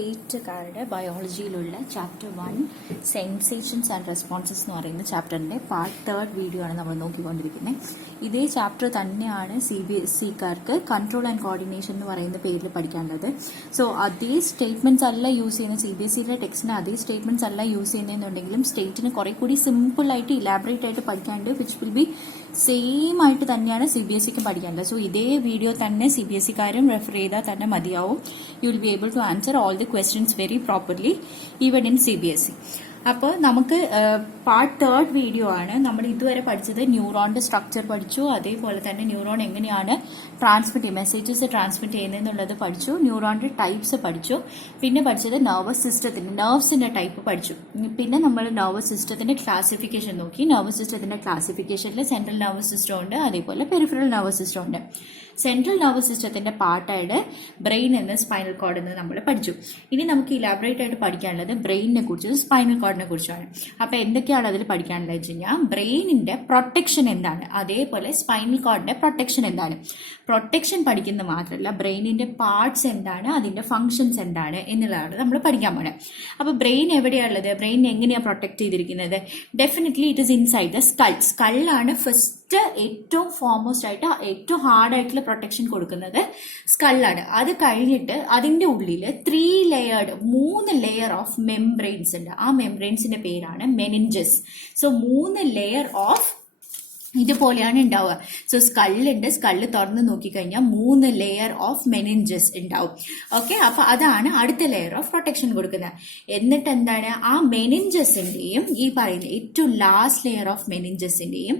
8th ബയോളജിയിലുള്ള chapter 1 sensations and responses എന്ന് പറയുന്ന ചാപ്റ്ററിൻ്റെ പാർട്ട് 3 വീഡിയോ ആണ് നമ്മൾ നോക്കിക്കൊണ്ടിരിക്കുന്നത്. ഇതേ ചാപ്റ്റർ തന്നെയാണ് CBSEക്കാർക്ക് കൺട്രോൾ ആൻഡ് കോർഡിനേഷൻ എന്ന് പറയുന്ന പേരിൽ പഠിക്കാനുള്ളത്. സോ അതേ സ്റ്റേറ്റ്മെന്റ്സ് അല്ല യൂസ് ചെയ്യുന്ന CBSEയുടെ ടെക്സ്റ്റിന് അതേ സ്റ്റേറ്റ്മെന്റ്സ് അല്ല യൂസ് ചെയ്യുന്നതെന്നുണ്ടെങ്കിലും സ്റ്റേറ്റിന് കുറെ കൂടി സിമ്പിൾ ആയിട്ട് ഇലാബറേറ്റ് ആയിട്ട് പഠിക്കാനുണ്ട്, വിച്ച് വിൽ ബി സെയിം ആയിട്ട് തന്നെയാണ് CBSEക്ക് പഠിക്കാനുള്ളത്. സോ ഇതേ വീഡിയോ തന്നെ CBSEക്കാരും റെഫർ ചെയ്താൽ തന്നെ മതിയാവും. You will be able to answer all the questions very properly even in CBSE. അപ്പോൾ നമുക്ക് പാർട്ട് 3 വീഡിയോ ആണ്. നമ്മൾ ഇതുവരെ പഠിച്ചത് ന്യൂറോണിന്റെ സ്ട്രക്ചർ പഠിച്ചു, അതേപോലെ തന്നെ ന്യൂറോൺ എങ്ങനെയാണ് മെസ്സേജസ് ട്രാൻസ്മിറ്റ് ചെയ്യുന്നതെന്നുള്ളത് പഠിച്ചു, ന്യൂറോണിന്റെ ടൈപ്സ് പഠിച്ചു, പിന്നെ പഠിച്ചത് നെർവ്സിന്റെ ടൈപ്പ് പഠിച്ചു. പിന്നെ നമ്മൾ നെർവസ് സിസ്റ്റത്തിന്റെ ക്ലാസിഫിക്കേഷൻ നോക്കി. നെർവസ് സിസ്റ്റത്തിന്റെ ക്ലാസിഫിക്കേഷനിൽ സെൻട്രൽ നെർവസ് സിസ്റ്റം ഉണ്ട്, അതേപോലെ പെരിഫറൽ നെർവസ് സിസ്റ്റം ഉണ്ട്. സെൻട്രൽ നെർവസ് സിസ്റ്റത്തിന്റെ പാർട്ടായിട്ട് ബ്രെയിൻ എന്ന് സ്പൈനൽ കോഡ് എന്ന് നമ്മൾ പഠിച്ചു. ഇനി നമുക്ക് ഇലാബറേറ്റ് ആയിട്ട് പഠിക്കാനുള്ളത് ബ്രെയിനിനെ കുറിച്ചും സ്പൈനൽ കോഡിനെ കുറിച്ചാണ്. അപ്പൊ എന്തൊക്കെയാണ് അതിൽ പഠിക്കാനുള്ളത് വെച്ച് കഴിഞ്ഞാൽ ബ്രെയിനിന്റെ പ്രൊട്ടക്ഷൻ എന്താണ്, അതേപോലെ സ്പൈനൽ കോഡിന്റെ പ്രൊട്ടക്ഷൻ എന്താണ്. പ്രൊട്ടക്ഷൻ പഠിക്കുന്നത് മാത്രമല്ല ബ്രെയിനിന്റെ പാർട്സ് എന്താണ്, അതിന്റെ ഫങ്ഷൻസ് എന്താണ് എന്നുള്ളതാണ് നമ്മൾ പഠിക്കാൻ പോകുന്നത്. അപ്പൊ ബ്രെയിൻ എവിടെയാണുള്ളത്, ബ്രെയിൻ എങ്ങനെയാണ് പ്രൊട്ടക്ട് ചെയ്തിരിക്കുന്നത്? Definitely it is inside the സ്കള്ളാണ് ഫസ്റ്റ് ഏറ്റവും ഫോർമോസ്റ്റ് ആയിട്ട് ഏറ്റവും ഹാർഡ് ആയിട്ടുള്ള പ്രൊട്ടക്ഷൻ കൊടുക്കുന്നത് സ്കള്ളാണ്. അത് കഴിഞ്ഞിട്ട് അതിന്റെ ഉള്ളിൽ 3 ലെയർ ഓഫ് മെംബ്രെയിൻസ് ഉണ്ട്. ആ മെംബ്രെയിൻസിന്റെ പേരാണ് മെനിഞ്ചസ്. സോ 3 ലെയർ ഓഫ് ഇതുപോലെയാണ് ഉണ്ടാവുക. സോ സ്കള്ള് തുറന്ന് നോക്കിക്കഴിഞ്ഞാൽ 3 ലെയർ ഓഫ് മെനിഞ്ചസ് ഉണ്ടാവും. ഓക്കെ, അപ്പൊ അതാണ് അടുത്ത ലെയർ ഓഫ് പ്രൊട്ടക്ഷൻ കൊടുക്കുന്നത്. എന്നിട്ട് എന്താണ്, ആ മെനിഞ്ചസിന്റെയും ഈ പറയുന്ന ഏറ്റവും ലാസ്റ്റ് ലെയർ ഓഫ് മെനിഞ്ചസിന്റെയും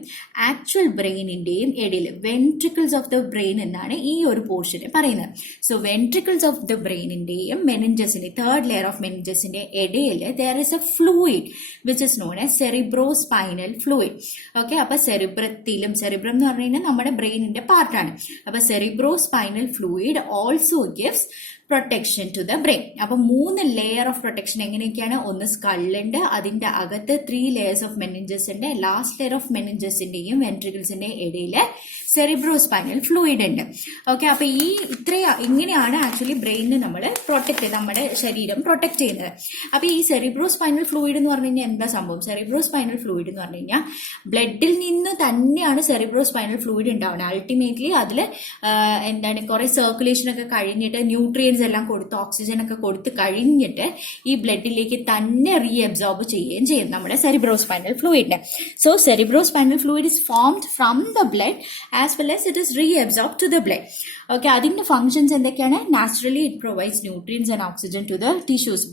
ആക്ച്വൽ ബ്രെയിനിന്റെയും ഇടയിൽ വെൻട്രിക്കിൾസ് ഓഫ് ദ ബ്രെയിൻ എന്നാണ് ഈ ഒരു പോർഷനെ പറയുന്നത്. സോ വെൻട്രിക്കിൾസ് ഓഫ് ദ ബ്രെയിനിന്റെയും മെനിഞ്ചസിന്റെ തേർഡ് ലെയർ ഓഫ് മെനിഞ്ചസിന്റെ ഇടയിൽ there is a fluid which is known as cerebrospinal fluid. Okay, അപ്പൊ സെറിബ്രം എന്ന് പറഞ്ഞു കഴിഞ്ഞാൽ നമ്മുടെ ബ്രെയിനിന്റെ പാർട്ടാണ്. അപ്പൊ cerebrospinal fluid also gives protection to the brain. അപ്പൊ 3 ലെയർ ഓഫ് പ്രൊട്ടക്ഷൻ എങ്ങനെയൊക്കെയാണ്? ഒന്ന് സ്കള്ളുണ്ട്, അതിന്റെ അകത്ത് 3 ലെയേഴ്സ് ഓഫ് മെനിഞ്ചസ് ഉണ്ട്, ലാസ്റ്റ് ലെയർ ഓഫ് മെനിഞ്ചസിന്റെയും വെൻട്രിക്കിൾസിന്റെയും ഇടയിൽ സെറിബ്രോസ്പൈനൽ ഫ്ലൂയിഡ് ഉണ്ട്. ഓക്കെ, അപ്പൊ ഇങ്ങനെയാണ് ആക്ച്വലി ബ്രെയിനിനെ നമ്മൾ നമ്മുടെ ശരീരം പ്രൊട്ടക്ട് ചെയ്യുന്നത്. അപ്പൊ ഈ സെറിബ്രോസ്പൈനൽ ഫ്ലൂയിഡ് എന്ന് പറഞ്ഞു കഴിഞ്ഞാൽ എന്താ സംഭവം? സെറിബ്രോസ്പൈനൽ ഫ്ലൂയിഡ് എന്ന് പറഞ്ഞു കഴിഞ്ഞാൽ ബ്ലഡിൽ നിന്ന് തന്നെയാണ് സെറിബ്രോസ്പൈനൽ ഫ്ലൂയിഡ് ഉണ്ടാവുന്നത്. അൾട്ടിമേറ്റ്ലി അതിൽ എന്താണ് കുറെ സർക്കുലേഷൻ ഒക്കെ കഴിഞ്ഞിട്ട് ന്യൂട്രിയൻസ് എല്ലാം കൊടുത്ത് ഓക്സിജൻ ഒക്കെ കൊടുത്ത് കഴിഞ്ഞിട്ട് ഈ ബ്ലഡിലേക്ക് തന്നെ റീഅബ്സോർബ് ചെയ്യുകയും ചെയ്യും നമ്മുടെ സെറിബ്രോസ്പൈനൽ ഫ്ലൂയിഡിനെ. So cerebrospinal fluid is formed from the blood as well as it is reabsorb to the blood. Okay, അതിന്റെ ഫംഗ്ഷൻസ് എന്തൊക്കെയാണ്? Naturally it provides nutrients and oxygen to the tissues.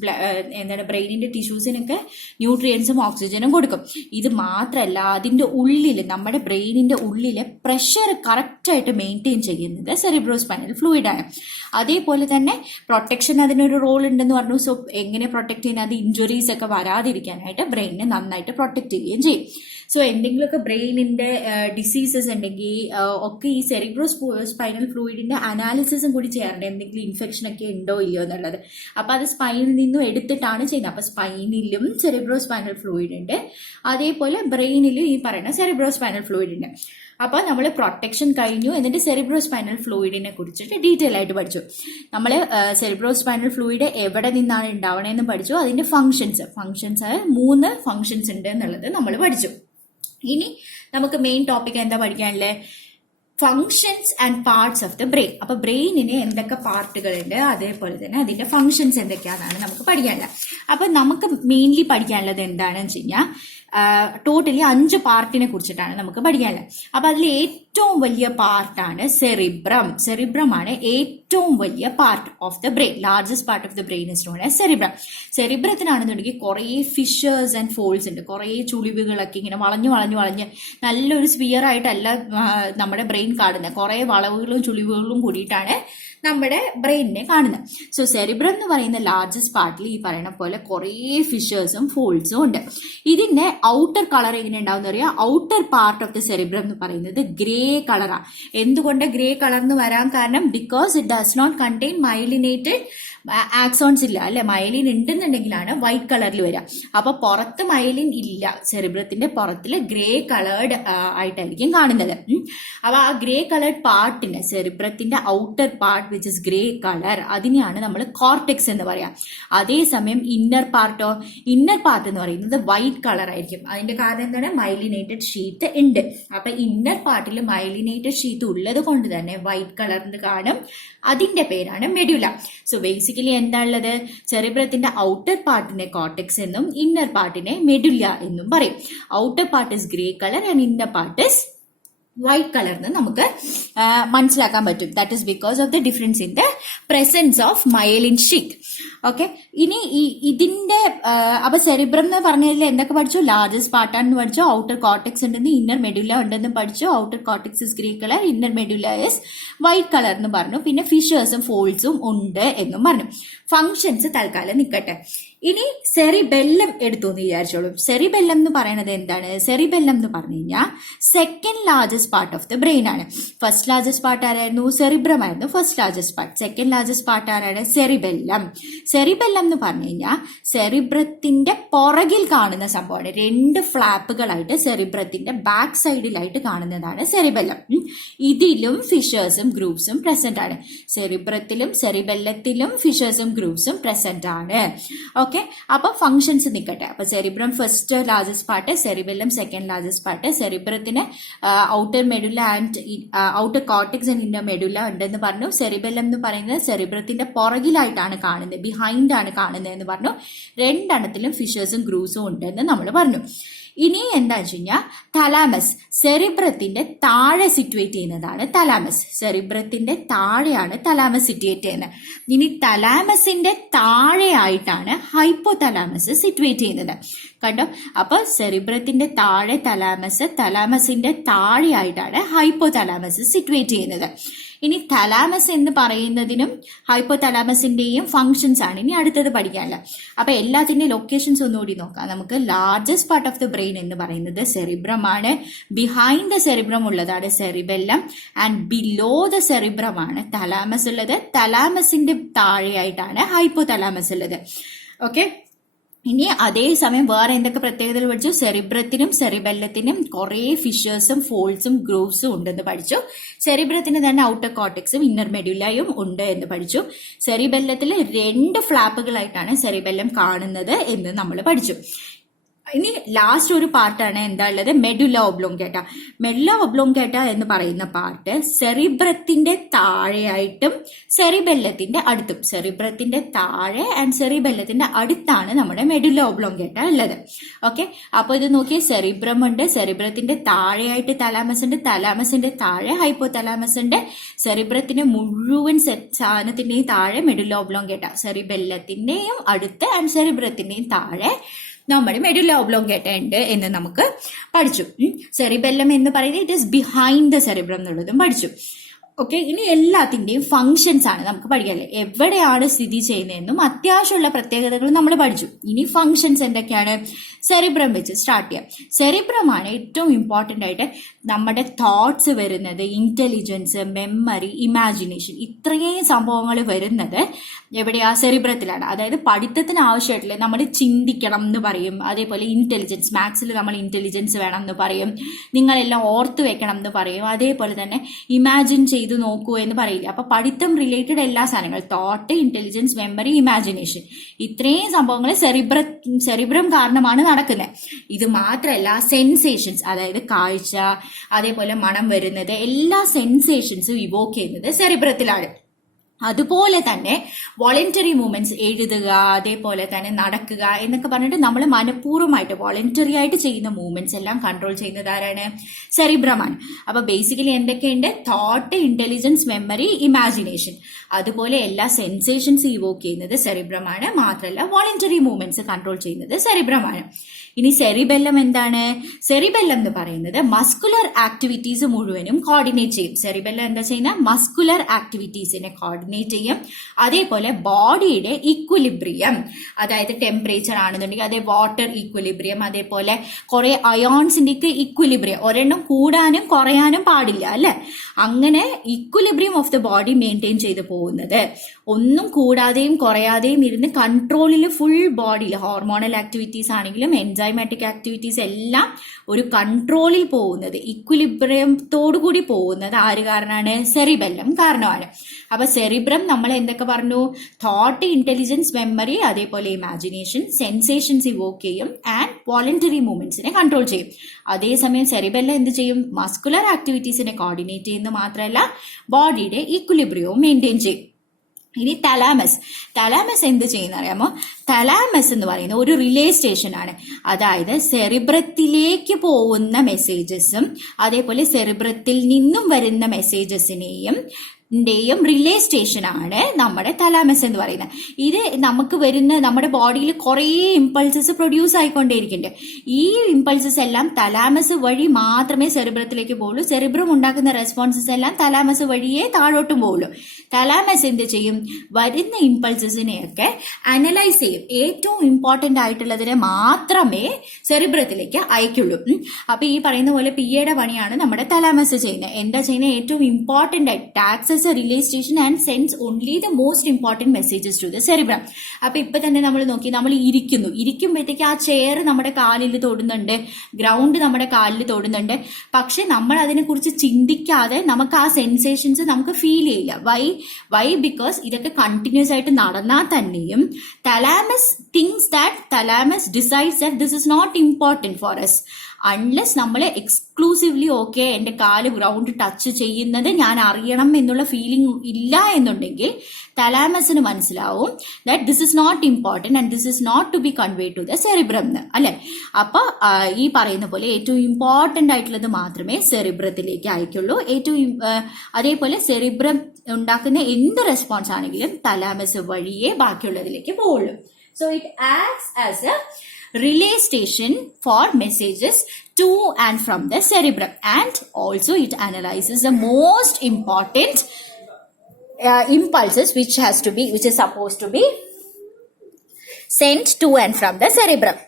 എന്താണ്, ബ്രെയിനിന്റെ ടിഷ്യൂസിനൊക്കെ ന്യൂട്രിയൻസും ഓക്സിജനും കൊടുക്കും. ഇത് മാത്രമല്ല, അതിന്റെ ഉള്ളിൽ നമ്മുടെ ബ്രെയിനിന്റെ ഉള്ളിലെ പ്രഷർ കറക്റ്റ് ആയിട്ട് മെയിൻറ്റെയിൻ ചെയ്യുന്നത് സെറിബ്രോസ്പൈനൽ ഫ്ലൂയിഡ് ആണ്. അതേപോലെ തന്നെ പ്രൊട്ടക്ഷൻ അതിനൊരു റോൾ ഉണ്ടെന്ന് പറഞ്ഞു. സോ എങ്ങനെ പ്രൊട്ടക്ട് ചെയ്യുന്നത്? അത് ഇഞ്ചുറീസ് ഒക്കെ വരാതിരിക്കാനായിട്ട് ബ്രെയിനിനെ നന്നായിട്ട് പ്രൊട്ടക്ട് ചെയ്യുകയും ചെയ്യും. സോ എന്തെങ്കിലുമൊക്കെ ബ്രെയിനിന്റെ ഡിസീസസ് ഉണ്ടെങ്കിൽ ഒക്കെ ഈ സെറിബ്രോസ്പൈനൽ ഫ്ലൂയിഡിന്റെ അനാലിസിസും കൂടി ചെയ്യാറുണ്ട്, എന്തെങ്കിലും ഇൻഫെക്ഷൻ ഒക്കെ ഉണ്ടോ ഇല്ലയോ എന്നുള്ളത്. അപ്പൊ അത് സ്പൈനിൽ നിന്നും എടുത്തിട്ടാണ് ചെയ്യുന്നത്. അപ്പൊ സ്പൈനിലും സെറിബ്രോസ്പൈനൽ ഫ്ലൂയിഡ് ഉണ്ട്, അതേപോലെ ബ്രെയിനിലും ഈ പറയുന്ന സെറിബ്രോസ്പൈനൽ ഫ്ലൂയിഡ് ഉണ്ട്. അപ്പൊ നമ്മൾ പ്രൊട്ടക്ഷൻ കഴിഞ്ഞു, എന്നിട്ട് സെറിബ്രോസ്പൈനൽ ഫ്ലൂയിഡിനെ കുറിച്ചിട്ട് ഡീറ്റെയിൽ ആയിട്ട് പഠിച്ചു. നമ്മൾ സെറിബ്രോസ്പൈനൽ ഫ്ലൂയിഡ് എവിടെ നിന്നാണ് ഉണ്ടാവണതെന്ന് പഠിച്ചു. അതിന്റെ ഫങ്ഷൻസ് 3 ഫങ്ഷൻസ് ഉണ്ട് എന്നുള്ളത് നമ്മൾ പഠിച്ചു. ഇനി നമുക്ക് മെയിൻ ടോപ്പിക് എന്താ പഠിക്കാനുള്ളത്? Functions and parts of the brain. അപ്പൊ ബ്രെയിനിന് എന്തൊക്കെ പാർട്ടുകളുണ്ട്, അതേപോലെ തന്നെ അതിന്റെ ഫങ്ഷൻസ് എന്തൊക്കെയാണെന്നാണ് നമുക്ക് പഠിക്കാനുള്ളത്. അപ്പൊ നമുക്ക് മെയിൻലി പഠിക്കാനുള്ളത് എന്താണെന്ന് വെച്ച് കഴിഞ്ഞാൽ ടോട്ടലി 5 പാർട്ടിനെ കുറിച്ചിട്ടാണ് നമുക്ക് പഠിക്കാനുള്ളത്. അപ്പൊ അതിൽ ഏറ്റവും വലിയ പാർട്ടാണ് സെറിബ്രമാണ് ഏറ്റവും വലിയ part of the brain. Largest part of the brain is known as cerebrum. സെറിബ്രത്തിനാണെന്നുണ്ടെങ്കിൽ കുറെ ഫിഷേഴ്സ് ആൻഡ് ഫോൾസ് ഉണ്ട്, കുറെ ചുളിവുകളൊക്കെ ഇങ്ങനെ വളഞ്ഞ് നല്ലൊരു സ്പിയർ ആയിട്ടല്ല നമ്മുടെ ബ്രെയിൻ കാണുന്നത്, കുറെ വളവുകളും ചുളിവുകളും കൂടിയിട്ടാണ് നമ്മുടെ ബ്രെയിനിനെ കാണുന്നത്. സോ സെറിബ്രം എന്ന് പറയുന്ന ലാർജസ്റ്റ് പാർട്ടിൽ ഈ പറയുന്ന പോലെ കുറെ ഫിഷേഴ്സും ഫോൾസും ഉണ്ട്. ഇതിന്റെ ഔട്ടർ കളർ എങ്ങനെ ഉണ്ടാവും അറിയാം? Outer part of the cerebrum എന്ന് പറയുന്നത് ഗ്രേ കളറാണ്. എന്തുകൊണ്ട് ഗ്രേ കളർ എന്ന് വരാൻ കാരണം? Because it does not contain myelinated axons ഇല്ല അല്ലെ, മൈലിൻ ഉണ്ടെന്നുണ്ടെങ്കിലാണ് വൈറ്റ് കളറിൽ വരിക. അപ്പൊ പുറത്ത് മൈലിൻ ഇല്ല, സെറിബ്രത്തിന്റെ പുറത്തിൽ ഗ്രേ കളേർഡ് ആയിട്ടായിരിക്കും കാണുന്നത്. അപ്പൊ ആ ഗ്രേ കളേർഡ് പാർട്ടിന്, സെറിബ്രത്തിന്റെ outer part which is grey colour, അതിനെയാണ് നമ്മൾ കോർട്ടെക്സ് എന്ന് പറയാം. അതേസമയം ഇന്നർ പാർട്ട് എന്ന് പറയുന്നത് വൈറ്റ് കളർ ആയിരിക്കും. അതിന്റെ കാരണം എന്താണ്? മൈലിനേറ്റഡ് ഷീറ്റ് ഉണ്ട്. അപ്പൊ ഇന്നർ പാർട്ടിൽ മൈലിനേറ്റഡ് ഷീറ്റ് ഉള്ളത് കൊണ്ട് തന്നെ വൈറ്റ് കളറിന് കാണും. അതിന്റെ പേരാണ് മെഡുല. സോ ബേസിക്കലി എന്താ ഉള്ളത്? സെറിബ്രത്തിന്റെ ഔട്ടർ പാർട്ടിനെ കോർട്ടെക്സ് എന്നും ഇന്നർ പാർട്ടിനെ മെഡുല എന്നും പറയും. Outer part is grey colour and inner part is white കളർന്ന് നമുക്ക് മനസ്സിലാക്കാൻ പറ്റും. That is because of the difference in the presence of myelin sheath. Okay, ഇനി ഇതിന്റെ അപ്പൊ സെറിബ്രം എന്ന് പറഞ്ഞതിൽ എന്തൊക്കെ പഠിച്ചു? ലാർജസ്റ്റ് പാർട്ടാണെന്ന് പഠിച്ചു, ഔട്ടർ കോർട്ടെക്സ് ഉണ്ടെന്ന്, ഇന്നർ മെഡുല ഉണ്ടെന്ന് പഠിച്ചു. Outer cortex is grey colour, inner medulla is white colour എന്ന് പറഞ്ഞു. പിന്നെ ഫിഷേഴ്സും ഫോൾസും ഉണ്ട് എന്നും പറഞ്ഞു. ഫങ്ഷൻസ് തൽക്കാലം നിൽക്കട്ടെ. ഇനി സെറിബെല്ലം എടുത്തു എന്ന് വിചാരിച്ചോളൂ. സെറിബെല്ലം എന്ന് പറയുന്നത് എന്താണ്? സെറിബെല്ലം എന്ന് പറഞ്ഞു കഴിഞ്ഞാൽ second largest part of the brain ആണ്. ഫസ്റ്റ് ലാർജസ്റ്റ് പാർട്ട് ആരായിരുന്നു? സെറിബ്രം ആയിരുന്നു first largest part. Second largest part ആരാണ്? സെറിബെല്ലം. സെറിബെല്ലം എന്ന് പറഞ്ഞു കഴിഞ്ഞാൽ സെറിബ്രത്തിന്റെ പുറകിൽ കാണുന്ന സംഭവമാണ്. 2 ഫ്ലാപ്പുകളായിട്ട് സെറിബ്രത്തിന്റെ ബാക്ക് സൈഡിലായിട്ട് കാണുന്നതാണ് സെറിബെല്ലം. ഇതിലും ഫിഷേഴ്സും ഗ്രൂപ്സും പ്രസന്റ് ആണ്. സെറിബ്രത്തിലും സെറിബെല്ലത്തിലും ഫിഷേഴ്സും ഗ്രൂപ്സും പ്രസന്റ് ആണ്. ഓക്കെ, അപ്പൊ ഫങ്ഷൻസ് നിൽക്കട്ടെ. അപ്പൊ സെറിബ്രം first largest part, cerebellum second largest part. സെറിബ്രത്തിന് outer medulla and outer cortex and inner medulla ഉണ്ടെന്ന് പറഞ്ഞു. സെറിബെല്ലം എന്ന് പറയുന്നത് സെറിബ്രത്തിന്റെ പുറകിലായിട്ടാണ് കാണുന്നത്, ബിഹൈൻഡ് ആണ് കാണുന്നത് എന്ന് പറഞ്ഞു. 2 എണ്ണത്തിലും ഫിഷേഴ്സും ഗ്രൂസും ഉണ്ടെന്ന് നമ്മൾ പറഞ്ഞു. ഇനി എന്താ വെച്ച് കഴിഞ്ഞാൽ തലാമസ്, സെറിബ്രത്തിന്റെ താഴെ സിറ്റുവേറ്റ് ചെയ്യുന്നതാണ് തലാമസ്. സെറിബ്രത്തിന്റെ താഴെയാണ് തലാമസ് സിറ്റുവേറ്റ് ചെയ്യുന്നത്. ഇനി തലാമസിന്റെ താഴെയായിട്ടാണ് ഹൈപ്പോ തലാമസ് സിറ്റുവേറ്റ് ചെയ്യുന്നത്. കണ്ടോ? അപ്പൊ സെറിബ്രത്തിന്റെ താഴെ തലാമസ്, തലാമസിന്റെ താഴെയായിട്ടാണ് ഹൈപ്പോ തലാമസ് സിറ്റുവേറ്റ് ചെയ്യുന്നത്. ഇനി തലാമസ് എന്ന് പറയുന്നതിനും ഹൈപ്പോ തലാമസിന്റെയും ഫങ്ഷൻസ് ആണ് ഇനി അടുത്തത് പഠിക്കാനുള്ള. അപ്പൊ എല്ലാത്തിന്റെയും ലൊക്കേഷൻസ് ഒന്നുകൂടി നോക്കാം നമുക്ക്. Largest part of the brain എന്ന് പറയുന്നത് സെറിബ്രം ആണ്. ബിഹൈൻഡ് ദ സെറിബ്രം ഉള്ളതാണ് cerebellum. And below the cerebrum ആണ് തലാമസ് ഉള്ളത്. തലാമസിന്റെ താഴെയായിട്ടാണ് ഹൈപ്പോ തലാമസ് ഉള്ളത്. ഓക്കെ, ഇനി അതേസമയം വേറെ എന്തൊക്കെ പ്രത്യേകതകൾ പഠിച്ചു? സെറിബ്രത്തിനും സെറിബെല്ലത്തിനും കുറെ ഫിഷേഴ്സും ഫോൾസും ഗ്രൂവ്സും ഉണ്ടെന്ന് പഠിച്ചു. സെറിബ്രത്തിന് തന്നെ ഔട്ടർ കോർട്ടെക്സും ഇന്നർ മെഡുലയും ഉണ്ട് എന്ന് പഠിച്ചു. സെറിബെല്ലത്തിൽ 2 ഫ്ലാപ്പുകളായിട്ടാണ് സെറിബെല്ലം കാണുന്നത് എന്ന് നമ്മൾ പഠിച്ചു. ഇനി ലാസ്റ്റ് ഒരു പാർട്ടാണ് എന്താ ഉള്ളത്? Medulla oblongata. മെഡുല ഒബ്ലോങ്കേറ്റ എന്ന് പറയുന്ന പാർട്ട് സെറിബ്രത്തിന്റെ താഴെയായിട്ടും സെറിബെല്ലത്തിന്റെ അടുത്തും, സെറിബ്രത്തിന്റെ താഴെ ആൻഡ് സെറിബെല്ലത്തിന്റെ അടുത്താണ് നമ്മുടെ മെഡുല ഒബ്ലോങ്കേറ്റ ഉള്ളത്. ഓക്കെ, അപ്പൊ ഇത് നോക്കിയേ, സെറിബ്രം ഉണ്ട്, സെറിബ്രത്തിന്റെ താഴെയായിട്ട് തലാമസ് ഉണ്ട്, തലാമസിന്റെ താഴെ ഹൈപ്പോ തലാമസ് ഉണ്ട്, സെറിബ്രത്തിന്റെ മുഴുവൻ സാധനത്തിന്റെയും താഴെ മെഡുല ഒബ്ലോങ്കേറ്റ, സെറിബെല്ലത്തിന്റെയും അടുത്ത് ആൻഡ് സെറിബ്രത്തിന്റെയും താഴെ നമ്മൾ മെഡുല ഒബ്ലോങ്കേറ്റ ഉണ്ട് എന്ന് നമുക്ക് പഠിച്ചു. സെറിബെല്ലം എന്ന് പറയുന്നത് it is behind the cerebrum എന്നുള്ളതും പഠിച്ചു. ഓക്കെ, ഇനി എല്ലാത്തിന്റെയും ഫങ്ഷൻസ് ആണ് നമുക്ക് പഠിക്കാല്ലേ. എവിടെയാണ് സ്ഥിതി ചെയ്യുന്നതെന്നും അത്യാവശ്യമുള്ള പ്രത്യേകതകൾ നമ്മൾ പഠിച്ചു. ഇനി ഫങ്ഷൻസ് എന്തൊക്കെയാണ്? സെറിബ്രം വെച്ച് സ്റ്റാർട്ട് ചെയ്യാം. സെറിബ്രമാണ് ഏറ്റവും ഇമ്പോർട്ടൻ്റ് ആയിട്ട് നമ്മുടെ തോട്ട്സ് വരുന്നത്, ഇന്റലിജൻസ്, മെമ്മറി, ഇമാജിനേഷൻ, ഇത്രയും സംഭവങ്ങൾ വരുന്നത് എവിടെയാ? സെറിബ്രത്തിലാണ്. അതായത് പഠിത്തത്തിന് ആവശ്യമായിട്ടില്ല, നമ്മൾ ചിന്തിക്കണം എന്ന് പറയും. അതേപോലെ ഇന്റലിജൻസ്, മാത്സിൽ നമ്മൾ ഇന്റലിജൻസ് വേണം എന്ന് പറയും, നിങ്ങളെല്ലാം ഓർത്ത് വെക്കണം എന്ന് പറയും. അതേപോലെ തന്നെ ഇമാജിൻ ചെയ്ത് നോക്കൂ എന്ന് പറയില്ല. അപ്പൊ പഠിത്തം റിലേറ്റഡ് എല്ലാ സാധനങ്ങളും, തോട്ട്, ഇന്റലിജൻസ്, മെമ്മറി, ഇമാജിനേഷൻ, ഇത്രയും സംഭവങ്ങൾ സെറിബ്രം കാരണമാണ് നടക്കുന്നത്. ഇത് മാത്രമല്ല സെൻസേഷൻസ്, അതായത് കാഴ്ച, അതേപോലെ മണം വരുന്നത്, എല്ലാ സെൻസേഷൻസും ഇവോക്ക് ചെയ്യുന്നത് സെറിബ്രത്തിലാണ്. അതുപോലെ തന്നെ വോളണ്ടറി മൂവ്മെന്റ്സ്, എഴുതുക, അതേപോലെ തന്നെ നടക്കുക എന്നൊക്കെ പറഞ്ഞിട്ട് നമ്മൾ മനഃപൂർവ്വമായിട്ട് വോളണ്ടറി ആയിട്ട് ചെയ്യുന്ന മൂവ്മെന്റ്സ് എല്ലാം കൺട്രോൾ ചെയ്യുന്നത് ആരാണ്? സെറിബ്രമാണ്. അപ്പൊ ബേസിക്കലി എന്തൊക്കെയുണ്ട്? തോട്ട്, ഇന്റലിജൻസ്, മെമ്മറി, ഇമാജിനേഷൻ, അതുപോലെ എല്ലാ സെൻസേഷൻസ് ഇവോക്ക് ചെയ്യുന്നത് സെറിബ്രമാണ്. മാത്രമല്ല വോളണ്ടറി മൂവ്മെന്റ്സ് കൺട്രോൾ ചെയ്യുന്നത് സെറിബ്രമാണ്. ഇനി സെറിബെല്ലം എന്താണ്? സെറിബെല്ലം എന്ന് പറയുന്നത് മസ്കുലർ ആക്ടിവിറ്റീസ് മുഴുവനും കോർഡിനേറ്റ് ചെയ്യും. സെറിബെല്ലം എന്താ ചെയ്യുന്ന? മസ്കുലർ ആക്ടിവിറ്റീസിനെ കോർഡിനേറ്റ് ചെയ്യും. അതേപോലെ ബോഡിയുടെ ഇക്വിലിബ്രിയം, അതായത് ടെമ്പറേച്ചർ ആണെന്നുണ്ടെങ്കിൽ അതേ വാട്ടർ ഇക്വിലിബ്രിയം, അതേപോലെ കുറെ അയോൺസിന്റെ ഇക്വിലിബ്രിയം, ഒരെണ്ണം കൂടാനും കുറയാനും പാടില്ല അല്ലെ, അങ്ങനെ equilibrium of the body maintain ചെയ്ത് പോകുന്നത്, ഒന്നും കൂടാതെയും കുറയാതെയും ഇരുന്ന് കൺട്രോളിൽ ഫുൾ ബോഡിയിൽ ഹോർമോണൽ ആക്ടിവിറ്റീസ് ആണെങ്കിലും എൻസൈമാറ്റിക് ആക്ടിവിറ്റീസ് എല്ലാം ഒരു കൺട്രോളിൽ പോകുന്നത്, ഇക്വിലിബ്രിയത്തോടു കൂടി പോകുന്നത് ആര് കാരണമാണ്? സെറിബെല്ലം കാരണമാണ്. അപ്പൊ സെറിബ്രം നമ്മൾ എന്തൊക്കെ പറഞ്ഞു? തോട്ട്, ഇന്റലിജൻസ്, മെമ്മറി, അതേപോലെ ഇമാജിനേഷൻ, സെൻസേഷൻസ് ഇവോക്ക് ചെയ്യും ആൻഡ് വോളണ്ടറി മൂവ്മെന്റ്സിനെ കൺട്രോൾ ചെയ്യും. അതേസമയം സെറിബെല്ലം എന്ത് ചെയ്യും? മസ്കുലർ ആക്ടിവിറ്റീസിനെ കോർഡിനേറ്റ് ചെയ്യുന്നത് മാത്രമല്ല ബോഡിയുടെ ഈക്വിലിബ്രിയവും മെയിൻറ്റെയിൻ ചെയ്യും. ഇനി തലാമസ്. തലാമസ് എന്ത് ചെയ്യുന്ന അറിയാമോ? തലാമസ് എന്ന് പറയുന്ന ഒരു റിലേ സ്റ്റേഷൻ ആണ്. അതായത് സെറിബ്രത്തിലേക്ക് പോകുന്ന മെസ്സേജസും അതേപോലെ സെറിബ്രത്തിൽ നിന്നും വരുന്ന മെസ്സേജസിനെയും റിലേ സ്റ്റേഷൻ ആണ് നമ്മുടെ തലാമസ് എന്ന് പറയുന്നത്. ഇത് നമുക്ക് വരുന്ന നമ്മുടെ ബോഡിയിൽ കുറേ ഇമ്പൾസസ് പ്രൊഡ്യൂസ് ആയിക്കൊണ്ടേയിരിക്കുന്നുണ്ട്. ഈ ഇമ്പൾസസ് എല്ലാം തലാമസ് വഴി മാത്രമേ സെറിബ്രത്തിലേക്ക് പോകുള്ളൂ. സെറിബ്രം ഉണ്ടാക്കുന്ന റെസ്പോൺസസ് എല്ലാം തലാമസ് വഴിയേ താഴോട്ടും പോകുള്ളൂ. തലാമസ് എന്ത് ചെയ്യും? വരുന്ന ഇമ്പൾസസിനെയൊക്കെ അനലൈസ് ചെയ്യും. ഏറ്റവും ഇമ്പോർട്ടന്റ് ആയിട്ടുള്ളതിനെ മാത്രമേ സെറിബ്രത്തിലേക്ക് അയക്കുള്ളൂ. അപ്പൊ ഈ പറയുന്ന പോലെ പിയുടെ പണിയാണ് നമ്മുടെ തലാമസ് ചെയ്യുന്നത്. എന്താ ചെയ്യുന്നത്? ഏറ്റവും ഇമ്പോർട്ടന്റ് ആയിട്ട് ടാക്സസ് relay station and sends only the most important messages to the cerebrum. അപ്പൊ ഇപ്പൊ തന്നെ നമ്മൾ നോക്കി, നമ്മൾ ഇരിക്കുമ്പോഴത്തേക്ക് ആ ചെയർ നമ്മുടെ കാലിൽ തൊടുന്നുണ്ട്, ഗ്രൗണ്ട് നമ്മുടെ കാലിൽ തൊടുന്നുണ്ട്. പക്ഷെ നമ്മൾ അതിനെ കുറിച്ച് ചിന്തിക്കാതെ നമുക്ക് ആ സെൻസേഷൻസ് നമുക്ക് ഫീൽ ചെയ്യില്ല. വൈ ബിക്കോസ് ഇതൊക്കെ കണ്ടിന്യൂസ് ആയിട്ട് നടന്നാൽ തന്നെയും thalamus thinks that thalamus decides that this is not important for us unless നമ്മൾ എക്സ്ക്ലൂസീവ്ലി ഓക്കെ എൻ്റെ കാല് ഗ്രൗണ്ട് ടച്ച് ചെയ്യുന്നത് ഞാൻ അറിയണം എന്നുള്ള ഫീലിംഗ് ഇല്ല എന്നുണ്ടെങ്കിൽ തലാമസിന് മനസ്സിലാവും that this is not important and this is not to be convey to the cerebrum എന്ന്, അല്ലെ? അപ്പൊ ഈ പറയുന്ന പോലെ ഏറ്റവും ഇമ്പോർട്ടന്റ് ആയിട്ടുള്ളത് മാത്രമേ സെറിബ്രത്തിലേക്ക് അയക്കുള്ളൂ. അതേപോലെ സെറിബ്രം ഉണ്ടാക്കുന്ന എന്ത് റെസ്പോൺസ് ആണെങ്കിലും തലാമസ് വഴിയേ ബാക്കിയുള്ളതിലേക്ക് പോവുള്ളൂ. So it acts as A relay station for messages to and from the cerebrum, and also it analyzes the most important impulses which is supposed to be sent to and from the cerebrum.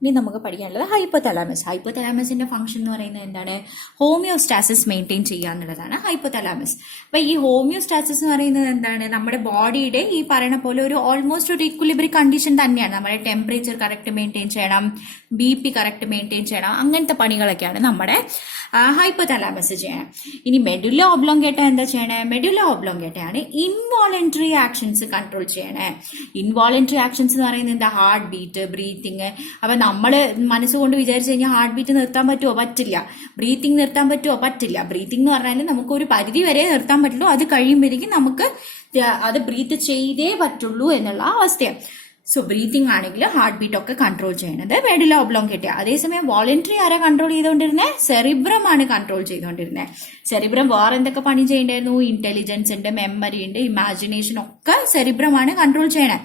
ഇനി നമുക്ക് പഠിക്കാനുള്ളത് hypothalamus. ഹൈപ്പോതലാമസിന്റെ function എന്ന് പറയുന്നത് എന്താണ്? Homeostasis maintain ചെയ്യുക എന്നുള്ളതാണ് hypothalamus. അപ്പൊ ഈ ഹോമിയോസ്റ്റാസിസ് എന്ന് പറയുന്നത് എന്താണ്? നമ്മുടെ ബോഡിയുടെ ഈ പറയുന്ന പോലെ ഒരു ഓൾമോസ്റ്റ് ഒരു ഇക്വിലിബ്രി കണ്ടീഷൻ തന്നെയാണ്. നമ്മുടെ ടെമ്പറേച്ചർ കറക്റ്റ് മെയിൻറ്റെയിൻ ചെയ്യണം, BP കറക്റ്റ് മെയിൻറ്റെയിൻ ചെയ്യണം, അങ്ങനത്തെ പണികളൊക്കെയാണ് നമ്മുടെ ഹൈപ്പോതലാമസ് ചെയ്യണം. ഇനി മെഡുല ഒബ്ലോങ്കേറ്റ എന്താ ചെയ്യണേ? മെഡുല ഒബ്ലോങ്കേറ്റയാണ് ഇൻവോളണ്ടറി ആക്ഷൻസ് കൺട്രോൾ ചെയ്യണേ. ഇൻവോളണ്ടറി ആക്ഷൻസ് എന്ന് പറയുന്നത് എന്താ? Heart beat, breathing. അപ്പൊ നമ്മള് മനസ്സുകൊണ്ട് വിചാരിച്ചു കഴിഞ്ഞാൽ ഹാർട്ട് ബീറ്റ് നിർത്താൻ പറ്റുമോ? പറ്റില്ല. ബ്രീത്തിങ് നിർത്താൻ പറ്റുമോ? പറ്റില്ല. ബ്രീത്തിങ് എന്ന് പറഞ്ഞാൽ നമുക്ക് ഒരു പരിധി വരെ നിർത്താൻ പറ്റുള്ളൂ. അത് കഴിയുമ്പോഴേക്കും നമുക്ക് അത് ബ്രീത്ത് ചെയ്തേ പറ്റുള്ളൂ എന്നുള്ള അവസ്ഥയാണ്. സോ ബ്രീത്തിങ് ആണെങ്കിൽ ഹാർട്ട് ബീറ്റ് ഒക്കെ കൺട്രോൾ ചെയ്യണത് മെഡുല ഒബ്ലോങ്കേറ്റ. അതേസമയം വോളണ്ടറി ആരാ കൺട്രോൾ ചെയ്തുകൊണ്ടിരുന്നത്? സെറിബ്രം ആണ് കൺട്രോൾ ചെയ്തുകൊണ്ടിരുന്നത്. സെറിബ്രം വേറെ എന്തൊക്കെ പണി ചെയ്യണ്ടായിരുന്നു? ഇന്റലിജൻസ് ഉണ്ട്, മെമ്മറി ഉണ്ട്, ഇമാജിനേഷൻ ഒക്കെ സെറിബ്രമാണ് കൺട്രോൾ ചെയ്യണേ.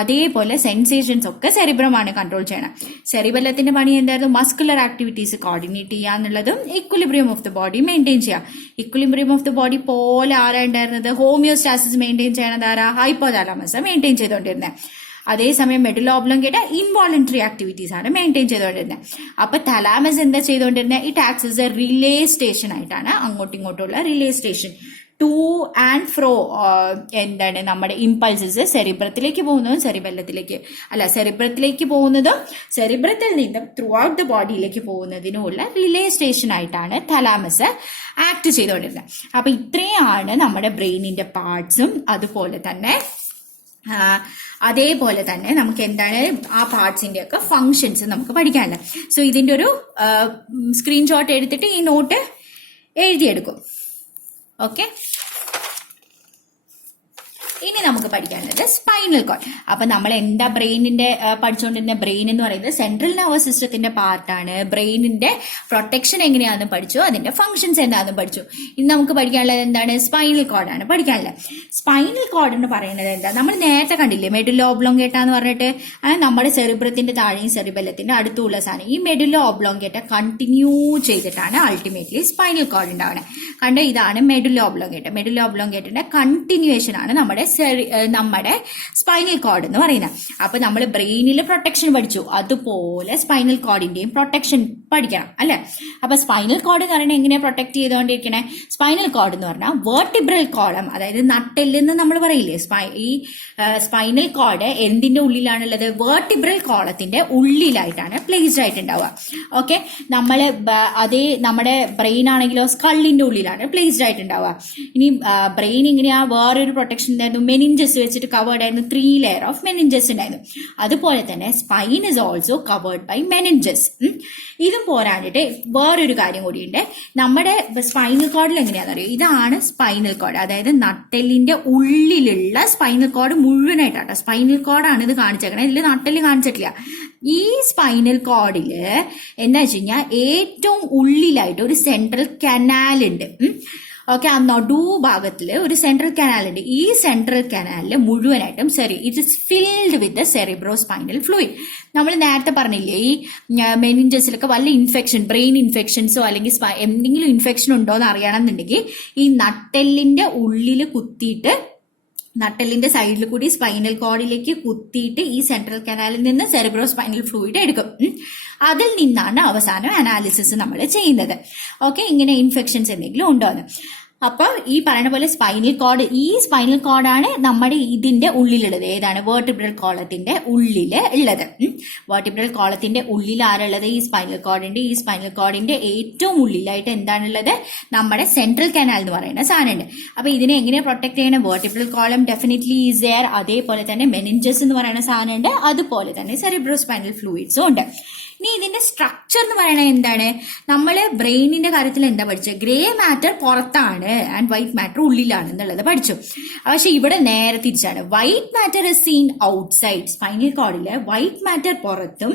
അതേപോലെ സെൻസേഷൻസ് ഒക്കെ സെറിബ്രമാണ് കൺട്രോൾ ചെയ്യണം. സെറിബെല്ലത്തിന്റെ പണി എന്തായിരുന്നു? മസ്കുലർ ആക്ടിവിറ്റീസ് കോർഡിനേറ്റ് ചെയ്യുക എന്നുള്ളതും equilibrium of the body maintain ചെയ്യാം. ഇക്വിലിബ്രിയം ഓഫ് ദ ബോഡി പോലെ ആരാ ഉണ്ടായിരുന്നത്? ഹോമിയോസ്റ്റാസിസ് മെയിൻറ്റെയിൻ ചെയ്യണത് ആരാ? ഹൈപ്പോതലാമസ് മെയിൻറ്റെയിൻ ചെയ്തുകൊണ്ടിരുന്നത്. അതേസമയം മെഡുല ഒബ്ലോങ്കേറ്റ ഇൻവോളണ്ടറി ആക്ടിവിറ്റീസ് ആണ് മെയിൻറ്റെയിൻ ചെയ്തുകൊണ്ടിരുന്നത്. അപ്പൊ തലാമസ് എന്താ ചെയ്തുകൊണ്ടിരുന്നത്? It acts as a relay station ആയിട്ടാണ്, അങ്ങോട്ടും ഇങ്ങോട്ടുള്ള relay station. To and fro എന്താണ് നമ്മുടെ ഇമ്പൾസസ് സെറിബ്രത്തിലേക്ക് പോകുന്നതും സെറിബ്രത്തിലേക്ക് പോകുന്നതും സെറിബ്രത്തിൽ നിന്നും ത്രൂ ഔട്ട് ദ ബോഡിയിലേക്ക് പോകുന്നതിനുമുള്ള റിലേ സ്റ്റേഷൻ ആയിട്ടാണ് തലാമസ് ആക്ട് ചെയ്തുകൊണ്ടിരുന്നത്. അപ്പൊ ഇത്രയാണ് നമ്മുടെ ബ്രെയിനിന്റെ പാർട്സും അതേപോലെ തന്നെ നമുക്ക് എന്താണ് ആ പാർട്സിന്റെ ഒക്കെ ഫങ്ഷൻസ് നമുക്ക് പഠിക്കാനുണ്ട്. സോ ഇതിന്റെ ഒരു സ്ക്രീൻഷോട്ട് എടുത്തിട്ട് ഈ നോട്ട് എഴുതിയെടുക്കും. ഓക്കെ. ഇനി നമുക്ക് പഠിക്കാനുള്ളത് സ്പൈനൽ കോഡ്. അപ്പൊ നമ്മൾ എന്താ ബ്രെയിനിന്റെ പഠിച്ചുകൊണ്ടിരുന്ന ബ്രെയിൻ എന്ന് പറയുന്നത് സെൻട്രൽ നെർവസ് സിസ്റ്റത്തിന്റെ പാർട്ടാണ്. ബ്രെയിനിന്റെ പ്രൊട്ടക്ഷൻ എങ്ങനെയാണെന്ന് പഠിച്ചു, അതിന്റെ ഫങ്ഷൻസ് എന്താണെന്ന് പഠിച്ചു. ഇനി നമുക്ക് പഠിക്കാനുള്ളത് എന്താണ്? സ്പൈനൽ കോഡാണ് പഠിക്കാനുള്ളത്. സ്പൈനൽ കോഡ് എന്ന് പറയുന്നത് എന്താ? നമ്മൾ നേരത്തെ കണ്ടില്ലേ മെഡുല്ല ഒബ്ലോങ്കേറ്റ എന്ന് പറഞ്ഞിട്ട്, നമ്മുടെ സെറിബ്രത്തിന്റെ താഴെയും സെറിബെല്ലത്തിന്റെ അടുത്തുള്ള സാധനം. ഈ മെഡുല്ല ഒബ്ലോങ്കേറ്റ കണ്ടിന്യൂ ചെയ്തിട്ടാണ് അൾട്ടിമേറ്റ്ലി സ്പൈനൽ കോഡ് ഉണ്ടാവുന്നത്. കണ്ടോ, ഇതാണ് മെഡുല്ല ഒബ്ലോങ്കേറ്റ. മെഡുല്ല ഒബ്ലോങ്കേറ്റന്റെ കണ്ടിന്യൂവേഷൻ ആണ് നമ്മുടെ സ്പൈനൽ കോഡ് എന്ന് പറയുന്നത്. അപ്പൊ നമ്മൾ ബ്രെയിനിൽ പ്രൊട്ടക്ഷൻ പഠിച്ചു, അതുപോലെ സ്പൈനൽ കോഡിന്റെയും പ്രൊട്ടക്ഷൻ പഠിക്കണം അല്ലെ. അപ്പൊ സ്പൈനൽ കോഡ് എന്ന് പറയുന്നത് എങ്ങനെയാ പ്രൊട്ടക്ട് ചെയ്തുകൊണ്ടിരിക്കണേ? സ്പൈനൽ കോഡ് എന്ന് പറഞ്ഞാൽ വെർട്ടിബ്രൽ കോളം, അതായത് നട്ടെല്ലെന്ന് നമ്മൾ പറയില്ലേ, ഈ സ്പൈനൽ കോഡ് എന്തിന്റെ ഉള്ളിലാണുള്ളത്? വെർട്ടിബ്രൽ കോളത്തിന്റെ ഉള്ളിലായിട്ടാണ് പ്ലേസ്ഡ് ആയിട്ടുണ്ടാവുക. ഓക്കെ, നമ്മുടെ ബ്രെയിൻ ആണെങ്കിലോ സ്കള്ളിന്റെ ഉള്ളിലാണ് പ്ലേസ്ഡ് ആയിട്ടുണ്ടാവുക. ഇനി ബ്രെയിൻ ഇങ്ങനെയാ വേറൊരു പ്രൊട്ടക്ഷൻ ഉണ്ടായിരുന്നു, മെനിഞ്ചസ് വെച്ചിട്ട് കവേർഡ് ആയിരുന്നു, 3 ലെയർ ഓഫ് മെനിഞ്ചസ് ഉണ്ടായിരുന്നു. അതുപോലെ തന്നെ spine is also covered by meninges. ഇതും പോരാഞ്ഞിട്ട് വേറൊരു കാര്യം കൂടിയുണ്ട്. നമ്മുടെ സ്പൈനൽ കോഡിൽ എങ്ങനെയാണെന്ന് അറിയോ? ഇതാണ് സ്പൈനൽ കോഡ്, അതായത് നട്ടെല്ലിന്റെ ഉള്ളിലുള്ള സ്പൈനൽ കോഡ് മുഴുവനായിട്ടാട്ടോ. സ്പൈനൽ കോഡാണ് ഇത് കാണിച്ചേക്കണേ, ഇതിൽ നട്ടെല്ല് കാണിച്ചിട്ടില്ല. ഈ സ്പൈനൽ കോഡില് എന്താ വെച്ച് കഴിഞ്ഞാൽ ഏറ്റവും ഉള്ളിലായിട്ട് ഒരു സെൻട്രൽ കനാൽ ഉണ്ട്. ഓക്കെ, ആ നടുഭാഗത്തില് ഒരു സെൻട്രൽ കനാൽ ഉണ്ട്. ഈ സെൻട്രൽ കനാലില് മുഴുവനായിട്ടും it is filled with cerebro spinal fluid. നമ്മൾ നേരത്തെ പറഞ്ഞില്ലേ, ഈ മെനിഞ്ചസിലൊക്കെ വല്ല ഇൻഫെക്ഷൻ, ബ്രെയിൻ ഇൻഫെക്ഷൻസോ അല്ലെങ്കിൽ എന്തെങ്കിലും ഇൻഫെക്ഷൻ ഉണ്ടോ എന്ന് അറിയണമെന്നുണ്ടെങ്കിൽ ഈ നട്ടെല്ലിന്റെ ഉള്ളിൽ കുത്തിയിട്ട്, നട്ടെല്ലിന്റെ സൈഡിൽ കൂടി സ്പൈനൽ കോഡിലേക്ക് കുത്തിയിട്ട് ഈ സെൻട്രൽ കനാലിൽ നിന്ന് സെറിബ്രോ സ്പൈനൽ ഫ്ലൂയിഡ് എടുക്കും. അതിൽ നിന്നാണ് അവസാനം അനാലിസിസ് നമ്മൾ ചെയ്യുന്നത്. ഓക്കെ, ഇങ്ങനെ ഇൻഫെക്ഷൻസ് എന്തെങ്കിലും ഉണ്ടോ എന്ന്. അപ്പൊ ഈ പറയുന്ന പോലെ സ്പൈനൽ കോഡാണ് നമ്മുടെ ഇതിന്റെ ഉള്ളിലുള്ളത്. ഏതാണ്? വെർട്ടിബ്രൽ കോളത്തിന്റെ ഉള്ളില് ഉള്ളത്. വെർട്ടിബ്രൽ കോളത്തിന്റെ ഉള്ളിൽ ആരുള്ളത്? ഈ സ്പൈനൽ കോഡിന്റെ. ഈ സ്പൈനൽ കോഡിന്റെ ഏറ്റവും ഉള്ളിലായിട്ട് എന്താണുള്ളത്? നമ്മുടെ സെൻട്രൽ കനാൽ എന്ന് പറയുന്ന സാധനമുണ്ട്. അപ്പൊ ഇതിനെ എങ്ങനെ പ്രൊട്ടക്ട് ചെയ്യണം? Vertebral column definitely is there. അതേപോലെ തന്നെ മെനിഞ്ചസ് എന്ന് പറയുന്ന സാധനമുണ്ട്. അതുപോലെ തന്നെ സെറിബ്രോ സ്പൈനൽ ഫ്ലൂയിഡ്സും ഉണ്ട്. ഇനി ഇതിന്റെ സ്ട്രക്ചർ എന്ന് പറയുന്നത് എന്താണ്? നമ്മൾ ബ്രെയിനിന്റെ കാര്യത്തിൽ എന്താ പഠിച്ചത്? ഗ്രേ മാറ്റർ പുറത്താണ് ആൻഡ് വൈറ്റ് മാറ്റർ ഉള്ളിലാണ് എന്നുള്ളത് പഠിച്ചു. പക്ഷെ ഇവിടെ നേരെ തിരിച്ചാണ്. White matter is seen outside. Spinal കോഡില് വൈറ്റ് മാറ്റർ പുറത്തും